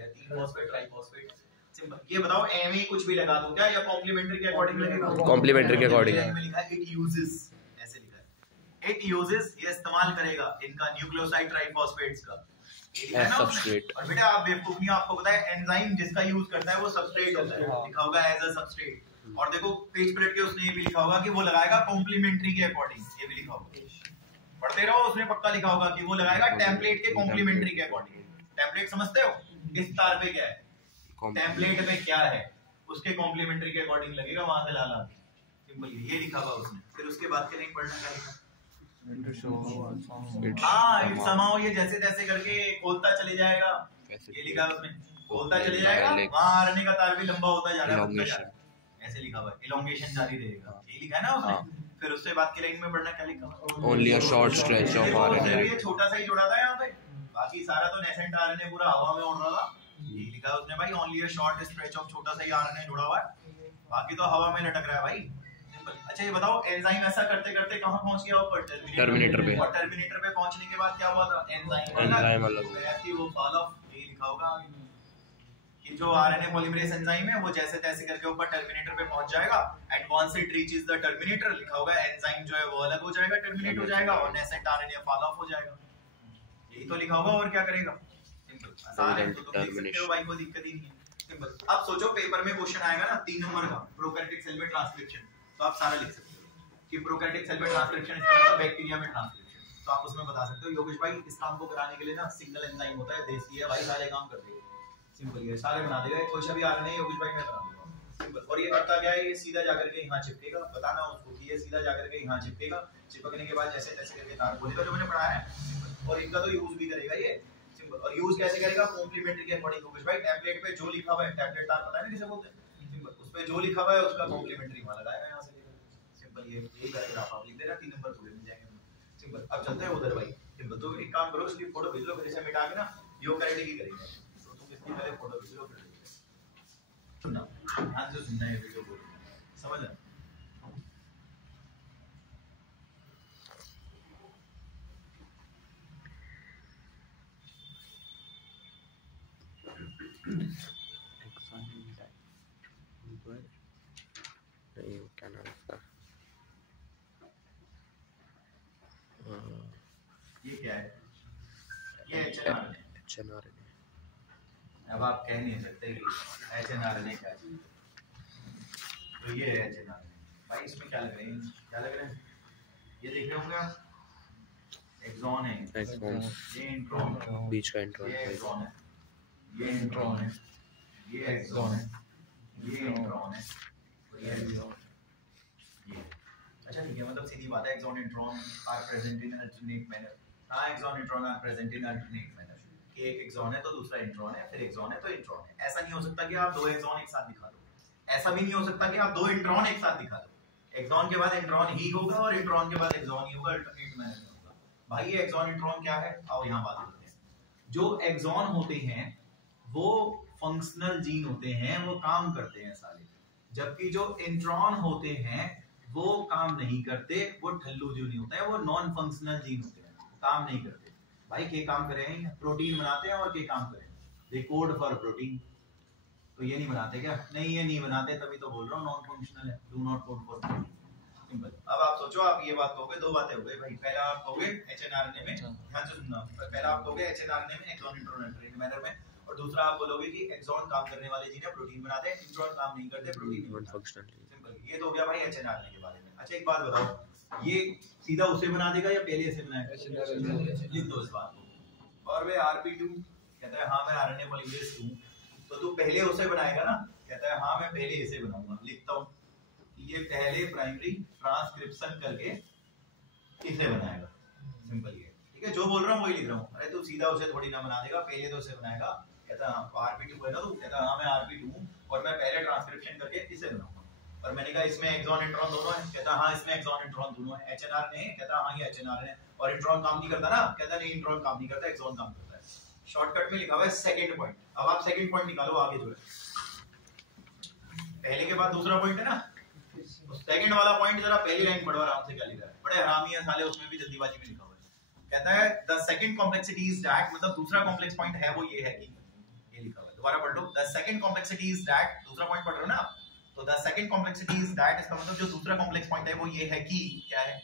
है, 3 फॉस्फेट ट्राइफॉस्फेट, सिंपल। ये बताओ एम कुछ भी लगा दूं क्या, या कॉम्प्लीमेंट्री के अकॉर्डिंग लगेगा, कॉम्प्लीमेंट्री के अकॉर्डिंग में लिखा है इट यूजेस, ऐसे लिखा है इट यूजेस, ये इस्तेमाल करेगा इनका न्यूक्लियोसाइड ट्राइफॉस्फेट्स का सबस्ट्रेट। और बेटा आप बेवकूफ नहीं, आपको पता है एंजाइम जिसका यूज करता है वो सबस्ट्रेट होता है, लिखा होगा एज अ सबस्ट्रेट। और देखो पेज पलट के उसने ये भी लिखा होगा कि वो लगाएगा कॉम्प्लीमेंट्री के अकॉर्डिंग, ये भी लिखा होगा, पढ़ते रहो, उसने पक्का लिखा होगा कि वो लगाएगा टेम्पलेट के कॉम्प्लीमेंट्री के अकॉर्डिंग। टेम्पलेट समझते हो, इस तार पे क्या है, टेम्पलेट में क्या है, उसके कॉम्प्लीमेंट्री के अकॉर्डिंग लगेगा, वहां से लाला, सिंपल ये लिखा हुआ उसने। फिर उसके बाद के नहीं पढ़ना, क्या लिखा, हाँ इट समाओ, ये जैसे तैसे करके खोलता चले जाएगा, ये लिखा है उसने, खोलता चले जाएगा, वहां आरएनए का तार भी लंबा होता जा रहा है, ऐसे लिखा हुआ है, इलोंगेशन जारी रहेगा, ये लिखा है ना उसने। फिर उससे बाद की लाइन में पढ़ना, क्या लिखा हुआ, only a short stretch of RNA, ये छोटा सा ही जोड़ा था यहाँ पे, बाकी सारा तो नेसेंट आरएनए पूरा हवा में उड़ रहा था, ये लिखा है उसने भाई, only a short stretch of, छोटा सा ही आरएनए जुड़ा हुआ है, बाकी तो हवा में लटक रहा है भाई, सिंपल। अच्छा ये बताओ, एंजाइम ऐसा करते करते कहां पहुंच गया ऊपर, टर्मिनेटर पे, और टर्मिनेटर पे पहुंचने के बाद क्या हुआ था, एंजाइम अलग ऐसी वो फॉल ऑफ, ये लिखा होगा कि जो आरएनए पॉलीमरेज एंजाइम है वो जैसे तैसे करके ऊपर टर्मिनेटर पे पहुंच जाएगा, and once it reaches the terminator, लिखा होगा एंजाइम जो है वो अलग हो जाएगा, टर्मिनेट हो जाएगा, और नेसेंट आरएनए फॉल ऑफ हो जाएगा, यही तो लिखा होगा, और क्या करेगा, सिंपल, आसान है, तो तुम लिख सकते हो भाई, कोई दिक्कत ही नहीं है, सिंपल। अब सोचो पेपर में क्वेश्चन आएगा ना 3 नंबर का, प्रोकैरियोटिक सेल में ट्रांसक्रिप्शन, तो आप सारा लिख सकते हो कि प्रोकैरियोटिक सेल में ट्रांसक्रिप्शन इसका मतलब बैक्टीरिया में ट्रांसक्रिप्शन, तो आप उसमें बता सकते हो योगेश भाई इस काम को कराने के लिए ना सिंगल एंजाइम होता है, देसी है भाई, सारे काम कर देगा, सिंपल है, सारे बना देगा, कोई सा भी आरएनए योगेश भाई मैं बना दूंगा, सिंपल। और ये करता क्या है, ये सीधा जाकर के यहाँ चिपकेगा, बताना उसको कि ये सीधा जाकर के यहाँ चिपकेगा, चिपकने के बाद जैसे तैसे करके तार खोलेगा, जो मैंने पढ़ाया है। और इनका तो यूज भी करेगा ये, सिंपल। और यूज कैसे करेगा, कॉम्प्लीमेंट्री के अकॉर्डिंग योगेश भाई, टैबलेट पे जो लिखा हुआ है, टैबलेट तार पता है ना किसे बोलते हैं, सिंपल, उस पे जो लिखा हुआ है उसका कॉम्प्लीमेंट्री वहां लगाएगा यहाँ से, सिंपल। ये यही पैराग्राफ आप लिख देना, 3 नंबर पूरे मिल जाएंगे, सिंपल। अब चलते हैं उधर भाई, सिंपल। तो एक काम करो, इसकी फोटो भेज लो, फिर इसे मिटा के ना योग कैरेक्टर की करेंगे, तो तुम इसकी पहले फोटो भेज लो, फिर सुनना, ध्यान से सुनना है वीडियो को, समझ लो। क्या नाम था, ये क्या है, ये एचएनआरएनए। अब आप कह नहीं सकते कि एचएनआरएनए क्या है, तो ये है एचएनआरएनए भाई। इसमें क्या लग रहे हैं, क्या लग रहे हैं, ये देख रहे होंगे आप, एक्सॉन है, ये इंट्रॉन, बीच का इंट्रॉन, ये एक्सॉन है, ये इंट्रॉन है, ये एक्सॉन है, ये इंट्रॉन है, और ये एक्सॉन, ये। अच्छा ठीक है, मतलब सीधी बात है, exon intron are present in alternate manner. हाँ, exon intron are present in alternate manner, कि एक एक्सॉन है तो दूसरा इंट्रॉन है, फिर एक्सॉन है तो इंट्रॉन है। ऐसा नहीं हो सकता कि आप 2 एक्सॉन एक साथ दिखा दो, ऐसा भी नहीं हो सकता कि आप 2 इंट्रॉन एक साथ दिखा दो। एक्सॉन के बाद इंट्रॉन ही होगा और इंट्रॉन के बाद एक्सॉन ही होगा, अल्टरनेट मैनर में होगा। भाई ये एक्सॉन इंट्रॉन क्या है, आओ यहाँ बात करते हैं। जो एक्सॉन होते हैं वो फंक्शनल जीन होते हैं, वो काम करते हैं सारे, जबकि जो इंट्रॉन होते हैं वो काम नहीं करते, वो ठल्लू जीन होते हैं, वो नॉन फंक्शनल जीन होते हैं, काम नहीं करते। भाई के काम करें, प्रोटीन बनाते हैं और के काम करें, दे कोड फॉर प्रोटीन, तो ये नहीं बनाते क्या, नहीं ये नहीं बनाते, तभी तो बोल रहा हूँ नॉन फंक्शनल है, do not code for protein, simple. अब आप सोचो, आप ये बात कहोगे, 2 बातें हो गई भाई। पहला आप कहोगे एचएनआरएनए में, ध्यान से सुनना, पहला आप कहोगे एचएनआरएनए में एक्सॉन इंट्रॉन अल्टरनेट मैनर में, और दूसरा आप बोलोगे कि एक्सॉन काम करने वाले जीन है, प्रोटीन बनाते हैं, इंट्रॉन काम नहीं करते, प्रोटीन नॉन फंक्शनल, सिंपल। ये तो हो गया भाई एचएनआरएनए के बारे में। अच्छा एक बात बताओ, ये सीधा उसे बना देगा या पहले इसे बनाएगा, लिख दो इस बात को। और वे आरपी2 कहता है हाँ मैं आरएनए पॉलीमरेज 2, तो तू पहले उसे बनाएगा ना, कहता है हाँ मैं पहले इसे बनाऊंगा, लिखता हूँ, ये पहले प्राइमरी ट्रांसक्रिप्शन करके इसे बनाएगा, सिंपल ये, ठीक है। जो बोल रहा हूँ वही लिख रहा हूँ। अरे तू सीधा उसे थोड़ी ना बना देगा, पहले तो उसे बनाएगा, कहता है आरपी2 है ना, तू कहता हाँ मैं आरपी2 हूँ और मैं पहले ट्रांसक्रिप्शन करके इसे बनाऊंगा। और मैंने कहा इसमें एक्सॉन इंट्रॉन दोनों है, कहता हाँ इसमें एक्सॉन इंट्रॉन दोनों है, एचएनआरएनए, कहता हाँ ये एचएनआरएनए है, और इंट्रॉन काम नहीं करता ना, कहता नहीं इंट्रॉन काम नहीं करता, एक्सॉन काम करता है। शॉर्टकट में लिखा हुआ है सेकंड पॉइंट। अब आप सेकंड पॉइंट निकालो आगे, जो है पहले के बाद दूसरा पॉइंट है ना, सेकंड वाला पॉइंट जरा पहली लाइन पढ़ो आराम से, क्या लिखा है, बड़े हरामी है साले, उसमें भी जल्दीबाजी में लिखा हुआ है। कहता है the second complexity is that, मतलब दूसरा कॉम्प्लेक्स पॉइंट है वो ये है कि, ये लिखा हुआ है, दोबारा पढ़ लो, the second complexity is that, दूसरा पॉइंट पढ़ रहे हो ना आप, तो the second complexity is that, इसका मतलब जो दूसरा कॉम्प्लेक्स पॉइंट है वो ये है कि, क्या है,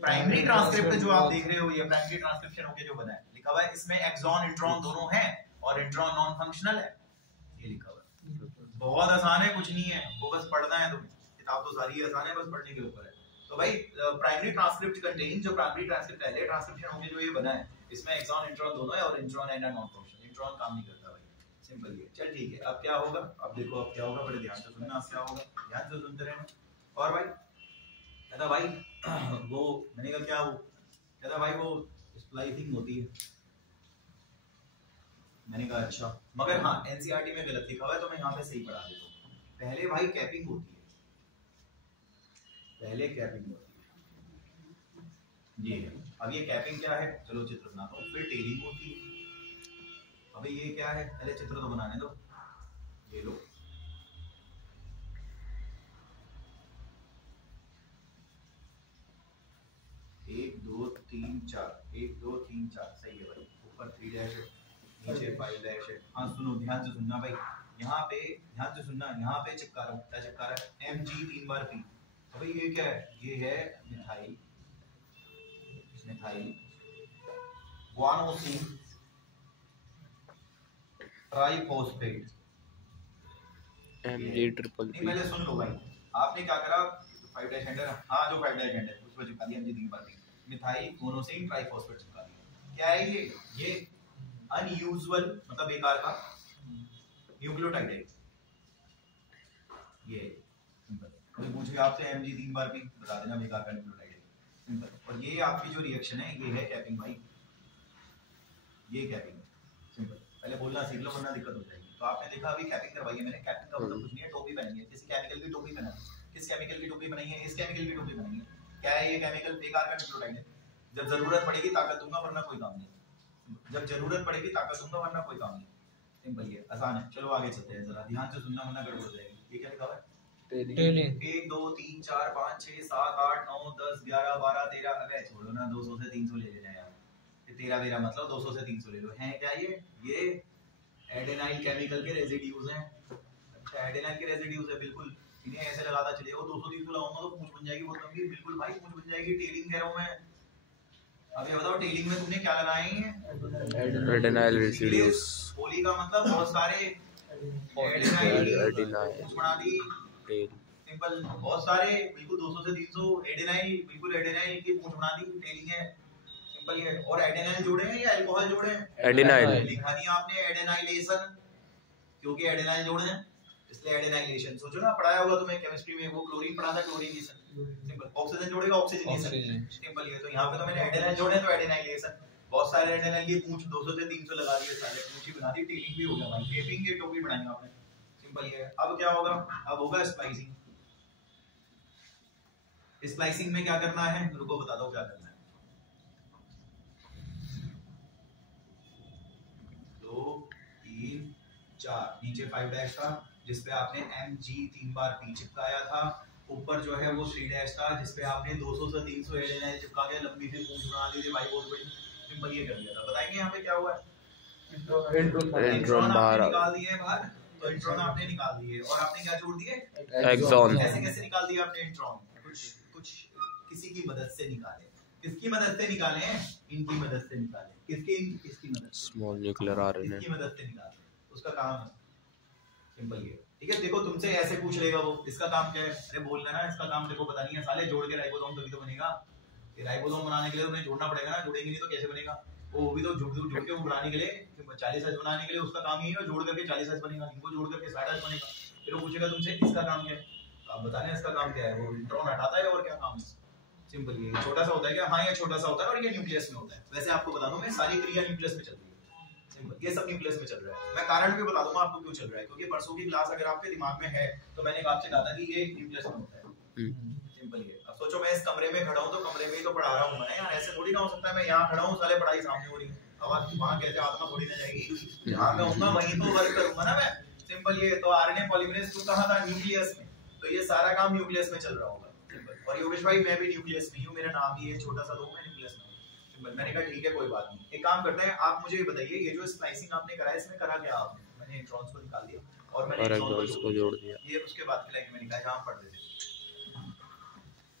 प्राइमरी ट्रांसक्रिप्ट जो आप देख रहे हो, ये प्राइमरी ट्रांसक्रिप्शन होके जो बना है, लिखा हुआ है इसमें एक्सॉन इंट्रॉन दोनों हैं और इंट्रॉन नॉन फंक्शनल है, ये लिखा हुआ है। बहुत आसान है, कुछ नहीं है, वो बस पढ़ना है, तुम्हें किताब तो सारी आसान है, बस पढ़ने के ऊपर है। तो भाई प्राइमरी ट्रांसक्रिप्ट कंटेन, जो प्राइमरी ट्रांसक्रिप्ट पहले ट्रांसक्रिप्शन होके जो ये बना है, इसमें एक्सॉन इंट्रॉन दोनों है और intron and non functional, intron काम नहीं करता भाई, सिंपल ये। चल ठीक है, अब क्या होगा, अब देखो अब क्या होगा, बड़े ध्यान से सुनना, अब क्या होगा, ध्यान से सुनते रहना। और भाई कहता भाई वो मैंने कहा क्या, वो कहता भाई वो स्प्लाइसिंग होती है, मैंने कहा अच्छा, मगर हाँ एनसीईआरटी में गलत लिखा हुआ है, तो मैं यहाँ पे सही पढ़ा देता हूँ। पहले भाई कैपिंग होती है, पहले कैपिंग होती है, ये है। अब ये कैपिंग क्या है, चलो चित्र बनाता हूँ, फिर टेलिंग होती है। अबे ये क्या है, पहले चित्र तो बनाने दो, ये लो, एक दो तीन चार, 1 2 3 4, सही है भाई, ऊपर 3 डैश है, नीचे 5 डैश है। हाँ सुनो, ध्यान से सुनना भाई, यहाँ पे ध्यान से सुनना, यहाँ पे चिपका रहा हूँ, क्या चिपका रहा है, Mg 3 बार P। अबे ये क्या है, ये है methyl, methyl guanosine triphosphate, Mg triple नहीं पहले सुन लो भाई, आपने क्या करा, 5 डैश एंड है, हाँ जो 5 डैश एंड है उसको चिपका दिया Mg 3 बार P। मिथाइल मोनोसिन ट्राइफॉस्फेट चिपका दिया। क्या है ये अनयूजुअल मतलब बेकार का न्यूक्लियोटाइड है ये। सिंपल। कोई पूछे आपसे एमजी 3 बार भी बता देना बेकार का न्यूक्लियोटाइड है। सिंपल। और ये आपकी जो रिएक्शन है ये है कैपिंग भाई, ये कैपिंग है। सिंपल। पहले बोलना सीख लो वरना दिक्कत हो जाएगी। तो आपने देखा अभी कैपिंग करवाई है मैंने। कैपिंग का मतलब कुछ नहीं है, टोपी पहनी है, किसी केमिकल की टोपी पहना है। किस केमिकल की टोपी बनाई है? इस केमिकल की टोपी बनाई है। क्या है ये केमिकल? बेकार का न्यूक्लियोटाइड है। जब जरूरत पड़ेगी ताकत दूंगा वरना कोई काम नहीं। जब जरूरत पड़ेगी ताकत दूंगा वरना कोई काम नहीं। सिंपल है, आसान है। चलो आगे चलते हैं, जरा ध्यान से सुनना वरना गड़बड़ हो जाएगी। ये क्या लिखा हुआ है? टेलिंग। 1 2 3 4 5 6 7 8 9 10 11 12 13। अबे छोड़ो ना, 200 से 300 ले लेना यार। ये 13 मेरा मतलब 200 से 300 ले लो। है क्या ये एडेनाइल केमिकल के रेसिड्यूज हैं। अच्छा एडेनाइल के रेसिड्यूज है, बिल्कुल इन्हें ऐसे लगाता चलेगा। 200 300 लगाऊंगा तो पूंछ बन जाएगी बहुत लंबी। बिल्कुल भाई पूंछ बन जाएगी। टेलिंग कह रहा हूं मैं। अब ये बताओ टेलिंग में तुमने क्या लगाए हैं? एडेनाइल रेसिड्यूज। पोली का मतलब बहुत सारे एडेनाइल बना दी। सिंपल, बहुत सारे बिल्कुल 200 से 300 एडेनाइल, बिल्कुल एडेनाइल की पूंछ बना दी। टेलिंग है। सिंपल है। और एडेनाइल जोड़े हैं या अल्कोहल जोड़े हैं? एडेनाइल। लिखा नहीं आपने एडेनाइलेशन, क्योंकि एडेनाइल जोड़े हैं इसलिए एडेनाइलेशन। सोचो ना, पढ़ाया होगा तुम्हें केमिस्ट्री में, वो क्लोरीन पढ़ा था, क्लोरीनेशन। सिंपल। ऑक्सीजन जोड़ेगा ऑक्सीजनेशन। सिंपल है। तो यहाँ पे तो मैंने एडेनाइल जोड़े तो एडेनाइलेशन। बहुत सारे एडेनाइल की पूंछ 200 से 300 लगा दिए, सारे पूंछ ही बना दी। टेलिंग भी हो गया भाई। टेपिंग की टोपी बनाई आपने। सिंपल है। अब क्या होगा? अब होगा स्प्लाइसिंग। स्प्लाइसिंग में क्या करना है? रुको बता दो क्या करना है। 2 3 4 नीचे 5 डैश था जिसपे आपने Mg 3 बार P चिपकाया था। ऊपर जो है वो 3 डैश था जिसपे आपने 200 से 300 एडेनाइल चिपका के लंबी सी पूंछ बना दी थी भाई, बहुत बड़ी। सिंपल ये कर दिया था। बताएंगे यहाँ पे क्या हुआ है? इंट्रॉन आपने निकाल दिए बाहर। तो इंट्रॉन आपने निकाल दिए और आपने क्या जोड़ दिए? एक्सॉन। कैसे कैसे निकाल दिए आपने इंट्रॉन? कुछ किसी की मदद से निकाले। किसकी मदद से निकाले? इनकी मदद से निकाले। किसकी मदद? स्मॉल न्यूक्लियर आरएनए की मदद से निकाले। उसका काम है। सिंपल ये। ठीक है, देखो तुमसे ऐसे पूछ लेगा वो, इसका काम क्या है? अरे बोल लेना इसका काम देखो पता नहीं है साले, जोड़ के राइबोसोम तभी तो बनेगा। ये राइबोसोम बनाने के लिए उन्हें जोड़ना पड़ेगा ना, जोड़ेंगे नहीं तो कैसे बनेगा? वो भी तो जोड़ के वो बनाने के लिए 40S बनाने के लिए उसका काम ही है, जोड़ करके 40S बनेगा। इनको जोड़ करके 60S बनेगा। फिर वो पूछेगा तुमसे इसका काम क्या है? आप बताने इसका काम क्या है? वो इंट्रॉन हटाता है और क्या काम है? सिंपल ये छोटा सा होता है क्या? हाँ ये छोटा सा होता है और ये न्यूक्लियस में होता है। वैसे आपको बता दूं मैं, सारी क्रिया न्यूक्लियस में चल रही है। सिंपल, ये सब न्यूक्लियस में चल रहा है। मैं कारण भी बता दूंगा आपको क्यों चल रहा है, क्योंकि परसों की क्लास अगर आपके दिमाग में है तो मैंने आपसे कहा था कि ये न्यूक्लियस में होता है। सिंपल ये। अब सोचो मैं इस कमरे में खड़ा हूं तो कमरे में ही तो पढ़ा रहा हूं मैं यार, ऐसे थोड़ी ना हो सकता है मैं यहाँ खड़ा हूं साले पढ़ाई सामने हो रही है, आवाज वहां कैसे आत्मा थोड़ी ना जाएगी। जहां मैं हूंगा वहीं तो वर्क करूंगा ना मैं। सिंपल ये। तो आरएनए पॉलीमरेज तू कहां था? न्यूक्लियस में। तो ये सारा काम न्यूक्लियस में चल रहा होगा। सिंपल। और योगेश भाई मैं भी न्यूक्लियस में हूं, मेरा नाम ही है छोटा सा, तो मैं न्यूक्लियस में हूं। सिंपल। मैंने कहा ठीक है कोई बात नहीं, एक काम करते हैं, आप मुझे ये बताइए ये जो स्प्लाइसिंग आपने करा है इसमें करा क्या आपने? मैंने इंट्रॉन्स को निकाल दिया और मैंने एक्सॉन्स को जोड़ दिया। ये उसके बाद की लाइन में लिखा है जहां पढ़ देते।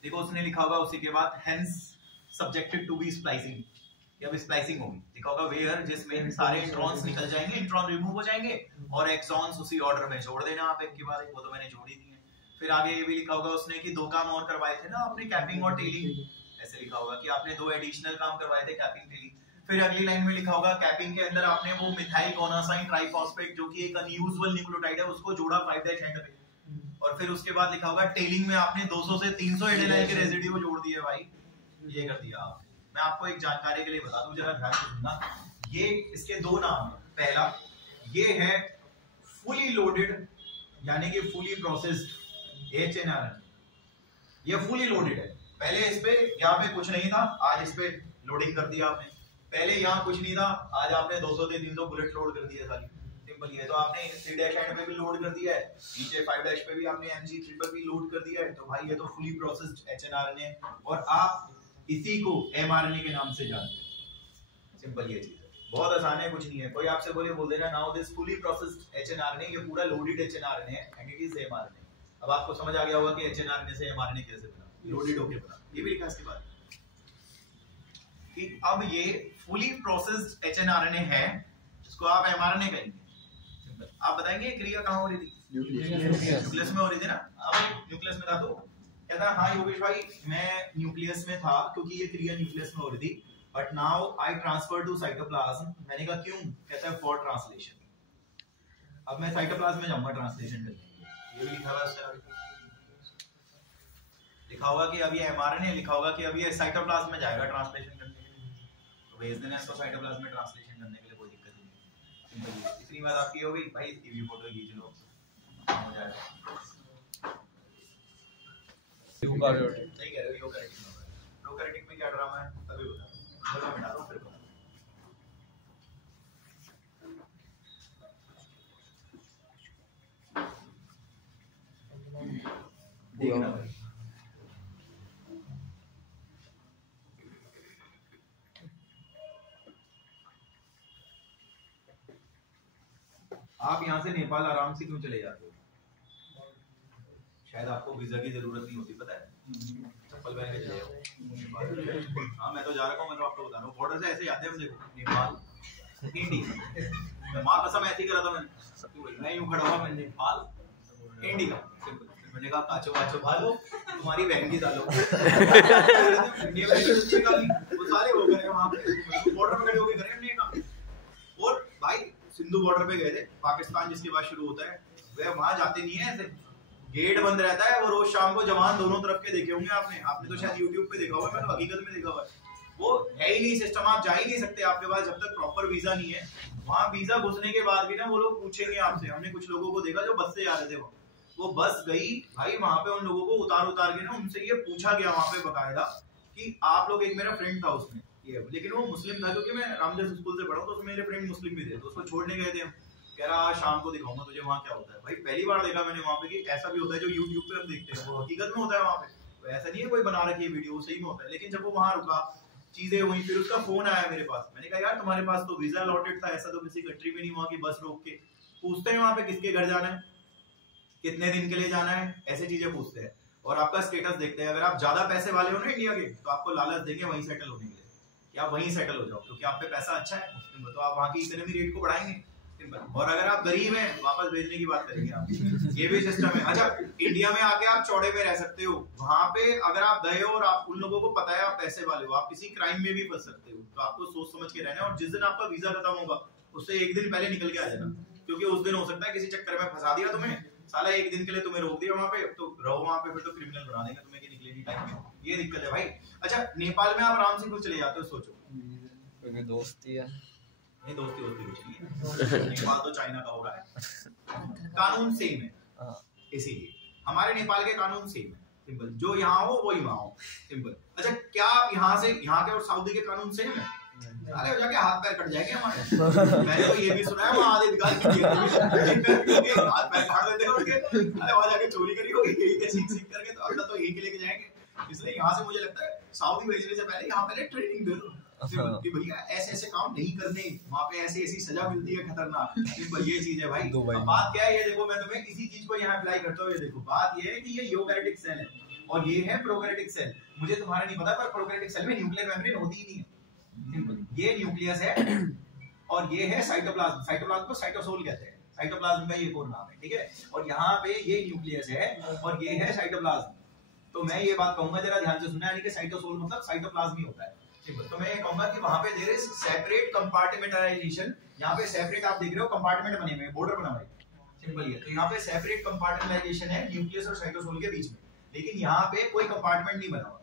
देखो उसने लिखा होगा उसी के बाद hence subjected to be splicing. अब स्प्लाइसिंग होगी, लिखा होगा वेयर, जिसमें सारे इंट्रॉन्स निकल जाएंगे, इंट्रॉन रिमूव हो जाएंगे और एक्सॉन्स उसी ऑर्डर में जोड़ देना आप एक के बाद एक। वो तो मैंने जोड़ ही दिए। फिर आगे ये भी लिखा होगा उसने कि 2 काम और करवाए थे ना आपने, कैपिंग और टेलिंग। ऐसे लिखा होगा कि आपने 2 एडिशनल काम करवाए थे, कैपिंग टेलिंग। फिर अगली लाइन में लिखा होगा कैपिंग के अंदर आपने वो मिथाइल गोनासाइन ट्राइफॉस्फेट जो कि एक अनयूजुअल न्यूक्लियोटाइड है उसको जोड़ा 5' एंड पे। और फिर उसके बाद लिखा होगा टेलिंग में आपने 200 से 300 एडेनाइल के रेसिड्यू को जोड़ दिए भाई। ये कर दिया आपने। मैं आपको एक जानकारी के लिए बता दूं, जरा ध्यान से सुनना। ये इसके 2 नाम हैं। पहला ये है फुली लोडेड यानी कि फुली प्रोसेस्ड एचएनआरएनए। ये फुली लोडेड है। पहले इस पे यहाँ पे कुछ नहीं था, आज इस पे लोडिंग कर दिया आपने। पहले यहाँ कुछ नहीं था, आज आपने 200 से 300 बुलेट लोड कर दिया खाली। सिंपल ये। तो आपने 3' एंड पे भी लोड कर दिया है, नीचे 5' पे भी आपने Mg3 भी लोड कर दिया है। तो भाई ये तो फुली प्रोसेस्ड एचएनआरएनए और आप इसी को mRNA के नाम से जानते हैं। सिंपल ये चीज है, बहुत आसान है, कुछ नहीं है। कोई आपसे बोल देना now this fully processed hnRNA, ये पूरा लोडेड एचएनआरएनए है एंड इट इज mRNA। अब आपको समझ आ गया होगा कि एचएनआरएनए से mRNA कैसे बना, लोडेड होके बना। ये भी लिखा इसके बाद कि अब ये फुली प्रोसेस्ड एचएनआरएनए है, इसको आप mRNA कहेंगे। सिंपल। आप बताएंगे क्रिया कहां हो रही थी? न्यूक्लियस में हो रही थी ना। अब न्यूक्लियस में था तो कहता है हाँ योगेश भाई मैं न्यूक्लियस में था क्योंकि ये क्रिया न्यूक्लियस में हो रही थी, but now I transfer to cytoplasm. मैंने कहा क्यों? कहता है फॉर ट्रांसलेशन। अब मैं साइटोप्लाज्म में जाऊंगा ट्रांसलेशन करने। ये भी लिखा हुआ है, लिखा होगा कि अब ये एमआरएनए, लिखा होगा कि अब ये साइटोप्लाज्म में जाएगा ट्रांसलेशन करने के लिए, तो भेज देना इसको साइटोप्लाज्म में ट्रांसलेशन करने के लिए, कोई दिक्कत नहीं। इतनी बात आपकी हो गई भाई, इसकी भी फोटो खींच लो, हो जाएगा। सही कह रहे हो, यूकैरियोटिक में क्या ड्रामा है तभी बता चलो मैं बता दूं फिर बता। देखना भाई, आप यहाँ से नेपाल आराम से क्यों चले जाते हो? शायद आपको वीजा की जरूरत नहीं होती, पता है, चप्पल पहन के चले जाओ। हाँ मैं तो जा रहा हूँ, मैं तो आपको बता रहा हूँ, बॉर्डर से ऐसे जाते हैं हम। देखो नेपाल इंडिया, माँ कसम ऐसे ही करा था मैं यूं खड़ा हुआ, मैं नेपाल इंडिया, मैंने कहा काचो काचो भालो तुम्हारी बहन की डालो। वो सारे हो गए वहाँ पे, बॉर्डर पे खड़े होके करें हमने काम। और भाई सिंधु बॉर्डर पे गए थे, पाकिस्तान जिसके बाद शुरू होता है, वे वहां जाते नहीं है, ऐसे गेट बंद रहता है, वो रोज शाम को जवान दोनों तरफ के देखे होंगे आपने तो शायद यूट्यूब पे देखा होगा, मैं तो हकीकत में देखा हुआ है। वो है ही नहीं सिस्टम, आप जा ही नहीं सकते आपके पास जब तक प्रॉपर वीजा नहीं है। वहां वीजा घुसने के बाद भी ना वो लोग पूछेंगे आपसे। हमने कुछ लोगों को देखा जो बस से जा रहे थे, वो बस गई भाई, वहां पे उन लोगों को उतार के ना उनसे ये पूछा गया वहां पे बकायदा कि आप लोग, एक मेरा फ्रेंड था उसमें ये, लेकिन वो मुस्लिम था क्योंकि मैं रामजस स्कूल से पढ़ा हूँ, तो उसमें मेरे फ्रेंड मुस्लिम भी थे, तो उसको छोड़ने गए थे हम। कह रहा शाम को दिखाऊंगा तुझे वहाँ क्या होता है। भाई पहली बार देखा मैंने वहाँ पे कि ऐसा भी होता है जो यूट्यूब पे हम देखते हैं, वो हकीकत में होता है वहाँ पे, तो ऐसा नहीं है कोई बना रखी है वीडियो, सही में होता है। लेकिन जब वो वहाँ रुका, चीजें हुई, फिर उसका फोन आया मेरे पास, मैंने कहा यार तुम्हारे पास तो वीजा अलॉटेड था, ऐसा तो किसी कंट्री में नहीं हुआ कि बस रोक के पूछते हैं वहाँ पे किसके घर जाना है, कितने दिन के लिए जाना है, ऐसी चीजें पूछते हैं। और आपका स्टेटस देखते हैं, अगर आप ज्यादा पैसे वाले हो ना इंडिया के, तो आपको लालच देंगे वहीं सेटल होने के लिए, कि आप वहीं सेटल हो जाओ क्योंकि आप पे पैसा अच्छा है, तो आप वहाँ की इकोनॉमी रेट को बढ़ाएंगे। और अगर आप गरीब हैं, वापस भेजने की बात करेंगे आप, ये भी सिस्टम है। अच्छा इंडिया में आके आप चौड़े पे रह सकते हो, वहां पे अगर आप गए हो और आप उन लोगों को पता है आप पैसे वाले हो, आप किसी क्राइम में भी फंस सकते हो, तो आपको सोच समझ के रहना है। और जिस दिन आपका वीजा खत्म होगा उससे एक दिन पहले निकल के आ जाना, क्योंकि उस दिन हो सकता है किसी चक्कर में फंसा दिया तुम्हें, साला एक दिन के लिए तुम्हें रोक दिया वहां पे, तो रहो वहां पे, फिर तो क्रिमिनल बना देंगे तुम्हें कि निकले नहीं टाइम में। ये दिक्कत है भाई। अच्छा नेपाल में आप आराम से क्यों चले जाते हो? सोचो, क्योंकि दोस्ती है। नहीं दोस्ती होती कुछ नहीं है, नेपाल तो चाइना का हो रहा है, कानून सेम है, इसीलिए हमारे नेपाल के कानून सेम है, सिंपल, जो यहाँ हो वही वहाँ हो, सिंपल। अच्छा क्या यहाँ के और सऊदी के कानून सेम है? अरे हो जाके हाथ पैर कट जाएंगे हमारे। मैंने तो ये भी सुना है वहाँ आधे निकाल के हाथ पैर काट देते हैं उनके, अरे वहाँ जाके चोरी करी होगी यही के सीख करके, तो अगला तो यही के लेके जाएंगे। इसलिए यहाँ से मुझे लगता है सऊदी भेजने से पहले यहाँ पहले ट्रेनिंग दे दो कि भैया ऐसे ऐसे काम नहीं करने, वहाँ पे ऐसी ऐसी सजा मिलती है खतरनाक, ये चीज है भाई। बात क्या है, ये देखो मैं तुम्हें इसी चीज को यहाँ अप्लाई करता हूँ। ये देखो बात ये है कि ये यूकैरियोटिक सेल है और ये है प्रोकैरियोटिक सेल। मुझे तुम्हारा नहीं पता, पर प्रोकैरियोटिक सेल में न्यूक्लियर मेम्ब्रेन होती ही नहीं है, सिंपल। ये न्यूक्लियस है और ये है साइटोप्लाज्म। साइटोप्लाज्म को साइटोसोल कहते हैं, साइटोप्लाज्म का ये कोड नाम है, ठीक है। और यहाँ पे ये न्यूक्लियस है और ये है साइटोप्लाज्म। तो मैं ये बात कहूंगा, जरा ध्यान से सुनना, यानी कि साइटोसोल मतलब साइटोप्लाज्म ही होता है, तो मैं ये कहूंगा कि वहां पे देयर इज सेपरेट कंपार्टमेंटलाइजेशन। यहाँ पे सेपरेट आप देख रहे हो कंपार्टमेंट बने हुए हैं, बॉर्डर बना हुआ है, सिंपल ये। तो यहाँ पे सेपरेट कंपार्टमेंटलाइजेशन है न्यूक्लियस और साइटोसोल के बीच में, लेकिन यहाँ पे कोई कंपार्टमेंट नहीं बना हुआ,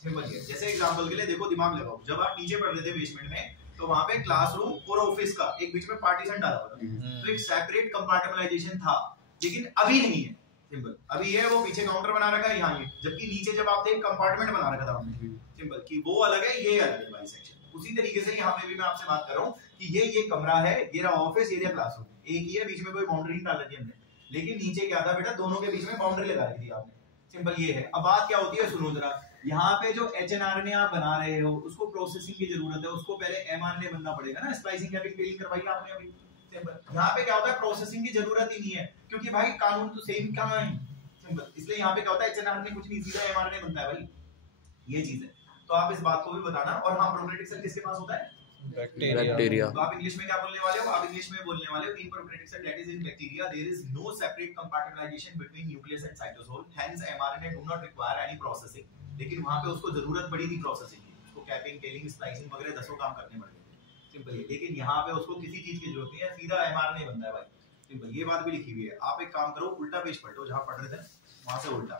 सिंपल ये। जैसे एग्जांपल के लिए देखो, दिमाग लगाओ, जब आप नीचे पढ़ते थे बेसमेंट में, तो वहां पे क्लासरूम और ऑफिस का एक बीच में पार्टीशन डाला हुआ था, तो एक सेपरेट कंपार्टमेंटलाइजेशन था, लेकिन अभी नहीं है, सिंपल। अभी है वो पीछे काउंटर बना रखा है, यहाँ ये, जबकि नीचे जब आप थे कंपार्टमेंट बना रखा था हमने, सिंपल, कि वो अलग है ये अलग है वाली सेक्शन। उसी तरीके से यहाँ पे भी मैं आपसे बात कर रहा हूँ कि ये कमरा है, ये रहा ऑफिस, ये रहा क्लासरूम, एक ही है, बीच में कोई बाउंड्री नहीं डाल रखी हमने, लेकिन नीचे क्या था बेटा, दोनों के बीच में बाउंड्री लगा रखी थी आपने, सिंपल ये है। अब बात क्या होती है, सुनो जरा, यहाँ पे जो एचएनआरएनए आप बना रहे हो उसको प्रोसेसिंग की जरूरत है, उसको पहले एमआरएनए बनना पड़ेगा ना, स्प्लाइसिंग कैपिंग टेलिंग करवाई आपने अभी, सिंपल। यहाँ पे क्या होता है, प्रोसेसिंग की जरूरत ही नहीं है, क्योंकि भाई कानून तो सेम कहाँ है, सिंपल। इसलिए यहाँ पे क्या होता है, एचएनआरएनए कुछ नहीं, सीधा एमआरएनए बनता है भाई, ये चीज है। तो आप इस बात को भी बताना। और हाँ, प्रोकैरियोटिक सेल किसके पास होता है, बैक्टीरिया। तो आप इंग्लिश में क्या बोलने वाले हो? आप इंग्लिश में बोलने वाले हो in prokaryotic cell that is in bacteria there is no separate compartmentalization between nucleus and cytosol hence mRNA do not require any processing. लेकिन वहां पे उसको जरूरत पड़ी थी प्रोसेसिंग की, उसको कैपिंग, टेलिंग, स्प्लाइसिंग वगैरह दसों काम करने पड़ते थे। सिंपल है। लेकिन यहाँ पे उसको किसी चीज की जरूरत नहीं है, सीधा एमआरएनए बनता है भाई। सिंपल, ये बात भी लिखी हुई है। आप एक काम करो, उल्टा पेज पलटो, जहां पढ़ रहे थे वहां से उल्टा।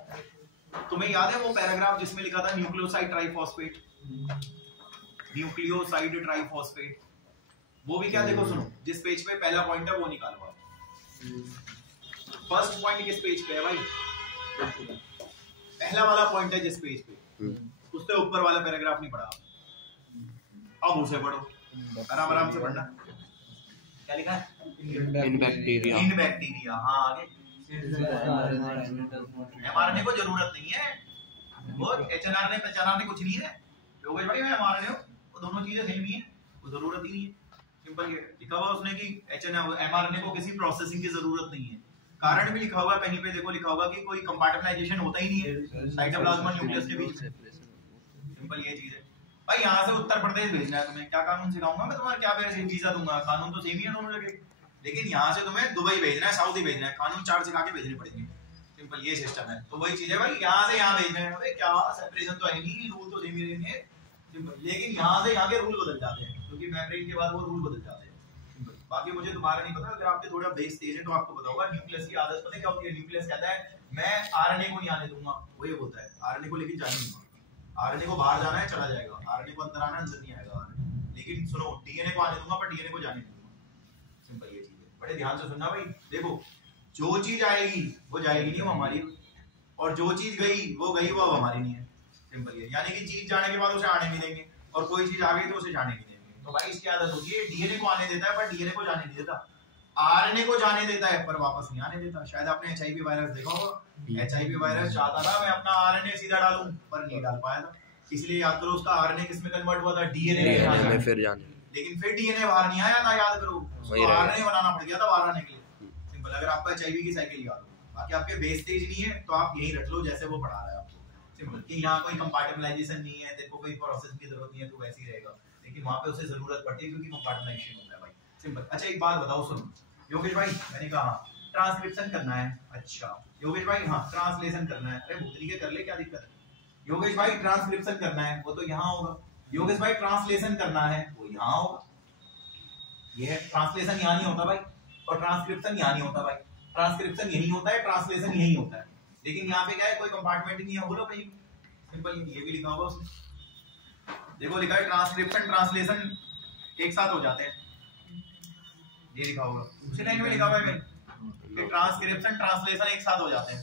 तुम्हें याद है वो पैराग्राफ जिसमें लिखा था न्यूक्लियोसाइड ट्राइफॉस्फेट, न्यूक्लियोसाइड ट्राइफॉस्फेट, वो भी क्या देखो सुनो, जिस पेज पे पहला पॉइंट है वो निकालो आप। फर्स्ट पॉइंट किस पेज पे है भाई? पहला वाला पॉइंट है जिस पेज पे, उससे ऊपर वाला पैराग्राफ नहीं पढ़ा आपने। अब उसे पढ़ो, आराम आराम से पढ़ना। क्या लिखा है? इन बैक्टीरिया। इन बैक्टीरिया, हाँ आगे। एमआरएनए को जरूरत नहीं है, वो एचएनआरएनए पहचानने कुछ नहीं है। योगेश भाई मैं एमआरएनए हूं, वो दोनों चीजें सेम ही है, वो जरूरत ही नहीं है। सिंपल ये लिखा हुआ उसने कि एमआरएनए को किसी प्रोसेसिंग की जरूरत नहीं है। कारण भी लिखा हुआ, कहीं पे देखो लिखा होगा कि कोई कंपार्टमेंटलाइजेशन होता ही नहीं है साइटोप्लाज्म और न्यूक्लियस के बीच में। सिंपल ये चीज है भाई। यहाँ से उत्तर प्रदेश भेजना है तुम्हें, क्या कानून सिखाऊंगा मैं तुम्हारा? क्या वीजा दूंगा? कानून तो सेम ही है दोनों जगह। लेकिन यहाँ से तुम्हें दुबई भेजना है, सऊदी भेजना है, कानून 4 सिखा के भेजने पड़ेंगे। सिंपल ये सिस्टम है। तो वही चीज है भाई, यहाँ से यहाँ भेजना है। अरे क्या सेपरेशन तो है नहीं, रूल तो सेम ही रहेंगे। सिंपल, लेकिन यहाँ से यहाँ के रूल बदल जाते हैं, क्योंकि मेम्ब्रेन के बाद वो रूल बदल जाते हैं। बाकी मुझे तुम्हारा नहीं पता, अगर आपके थोड़ा बेस तेज है तो आपको पता होगा। न्यूक्लियस की आदत पता है क्या होती है? न्यूक्लियस कहता है मैं आरएनए को नहीं आने दूंगा, वो ये होता है आरएनए को लेके जाने दूंगा। आरएनए को बाहर जाना है चला जाएगा, आरएनए को अंदर आना अंदर नहीं आएगा। लेकिन सुनो, डीएनए को आने दूंगा पर डीएनए को जाने नहीं दूंगा। सिंपल ये चीज है, बड़े ध्यान से सुनना भाई। देखो जो चीज आएगी वो जाएगी नहीं, वो हमारी, और जो चीज गई वो गई, वो हमारी नहीं है। सिंपल ये, यानी कि चीज जाने के बाद उसे आने नहीं देंगे, और कोई चीज आ गई तो उसे जाने नहीं देंगे। तो भाई इसकी आदत होती है, डीएनए को आने देता है पर डीएनए को जाने नहीं देता, आरएनए को जाने देता है पर वापस नहीं आने देता। शायद आपने एचआईवी वायरस देखा होगा। एचआईवी वायरस चाहता था मैं अपना आरएनए सीधा डालूं, पर नहीं डाल पाया था। इसलिए याद करो उसका आरएनए किस में कन्वर्ट हुआ था? डीएनए में फिर जाने। लेकिन फिर डीएनए बाहर नहीं आया था, याद करो, उसको आरएनए बनाना पड़ गया था बाहर आने के लिए। सिंपल, अगर आपको एचआईवी की साइकिल याद हो। बाकी आपके बेस स्टेज नहीं है तो आप यही रख लो जैसे वो पढ़ा रहा है आपको। सिंपल कि यहाँ कोई कंपार्टमेंटलाइजेशन नहीं है, तेरे को कोई प्रोसेस की जरूरत नहीं है, तो वैसे ही रहेगा। लेकिन वहां पे उसे जरूरत पड़ती है क्योंकि कंपार्टमेंटलाइजेशन होता है भाई। सिंपल। अच्छा एक बात बताओ, सुनो योगेश भाई, मैंने कहा ट्रांसक्रिप्शन करना है। अच्छा योगेश भाई, हाँ ट्रांसलेशन करना है। अरे भूतनी के कर ले, क्या दिक्कत है? योगेश भाई ट्रांसक्रिप्शन करना है, वो तो यहाँ होगा। योगेश भाई ट्रांसलेशन करना है, वो यहाँ होगा। ये ट्रांसलेशन यहाँ नहीं होता भाई, और ट्रांसक्रिप्शन यहाँ नहीं होता भाई। ट्रांसक्रिप्शन यही होता है, ट्रांसलेशन यही होता है। लेकिन यहाँ पे क्या है, कोई कंपार्टमेंट ही नहीं है, बोलो भाई। सिंपल, ये भी लिखा होगा उसमें, देखो लिखा है ट्रांसक्रिप्शन ट्रांसलेशन एक साथ हो जाते हैं, ये लिखा होगा उसी लाइन में लिखा हुआ है कि ट्रांसक्रिप्शन ट्रांसलेशन एक साथ हो जाते हैं।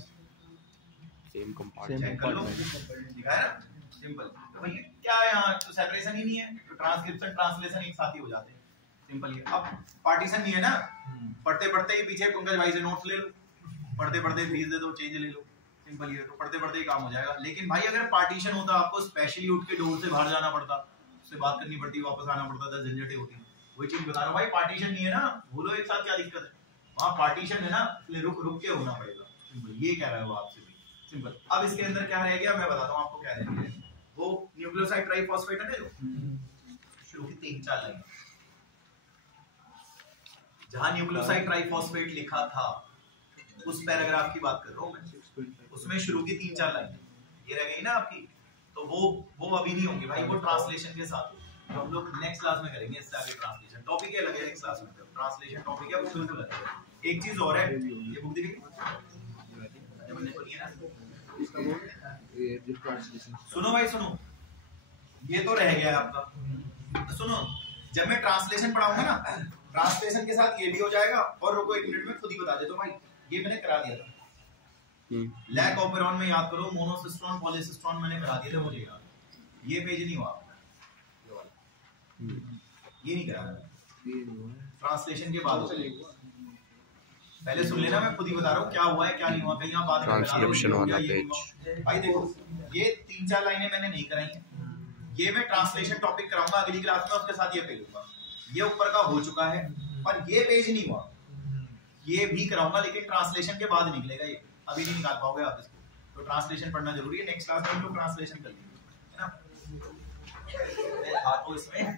सेम कंपार्टमेंट लिखा है ना। सिंपल, तो भैया क्या है यहाँ, तो सेपरेशन ही नहीं है, तो ट्रांसक्रिप्शन ट्रांसलेशन एक साथ ही हो जाते हैं। सिंपल ये, अब पार्टीशन नहीं है ना, पढ़ते पढ़ते ही पीछे पंकज भाई से नोट्स ले लो, पढ़ते पढ़ते फीस दे दो, चेंज ले लो। सिंपल ये, तो पढ़ते पढ़ते ही काम हो जाएगा। लेकिन भाई अगर पार्टीशन होता, आपको स्पेशली उठ के डोर से बाहर जाना पड़ता, उससे बात करनी पड़ती, वापस आना पड़ता था, झंझटें होती। वही चीज बता रहा हूँ भाई, पार्टीशन नहीं है ना, बोलो एक साथ क्या दिक्कत है? वहाँ पार्टीशन है ना, इसलिए रुक रुक के होना पड़ेगा। सिंपल, ये कह रहा है वो आपसे भी। सिंपल, अब इसके अंदर क्या रह गया मैं बताता हूँ आपको क्या रह गया। वो न्यूक्लियोसाइड ट्राइफॉस्फेट है ना, जो शुरू की 3-4 लाइन, जहां न्यूक्लियोसाइड ट्राइफॉस्फेट लिखा था उस पैराग्राफ की बात कर रहा हूँ मैं। उसमें शुरू की 3-4 लाइन ये रह गई ना आपकी, तो वो अभी नहीं होंगे भाई, वो ट्रांसलेशन के साथ तो हम लोग नेक्स्ट क्लास में करेंगे। इससे आगे ट्रांसलेशन टॉपिक है, लगे नेक्स्ट क्लास में ट्रांसलेशन टॉपिक है, वो बिल्कुल अलग है। एक चीज और है, ये बुक दिखेगी सुनो भाई सुनो, ये तो रह गया आपका। तो सुनो, जब मैं ट्रांसलेशन पढ़ाऊंगा ना, ट्रांसलेशन के साथ ये भी हो जाएगा। और रुको 1 मिनट में खुद ही बता देता हूँ भाई, ये मैंने करा दिया था। लैक ऑपेरॉन में याद करो, मोनोसिस्ट्रॉन पॉलीसिस्ट्रॉन मैंने करा दिए थे, मुझे याद। ये पेज नहीं हुआ, ये नहीं करा ट्रांसलेशन के बाद। पहले सुन लेना, मैं खुद ही बता रहा हूँ क्या हुआ है क्या नहीं हुआ, कहीं आप बात ट्रांसक्रिप्शन वाला पेज। भाई देखो, ये 3-4 लाइनें मैंने नहीं कराई हैं, ये मैं ट्रांसलेशन टॉपिक कराऊंगा अगली क्लास में, उसके साथ ये पेज होगा। ये ऊपर का हो चुका है, पर ये पेज नहीं हुआ, ये भी कराऊंगा, लेकिन ट्रांसलेशन के बाद निकलेगा ये, अभी नहीं निकाल पाओगे आप इसको। तो ट्रांसलेशन पढ़ना जरूरी है, नेक्स्ट क्लास में हम लोग ट्रांसलेशन कर लेंगे, है ना। आपको इसमें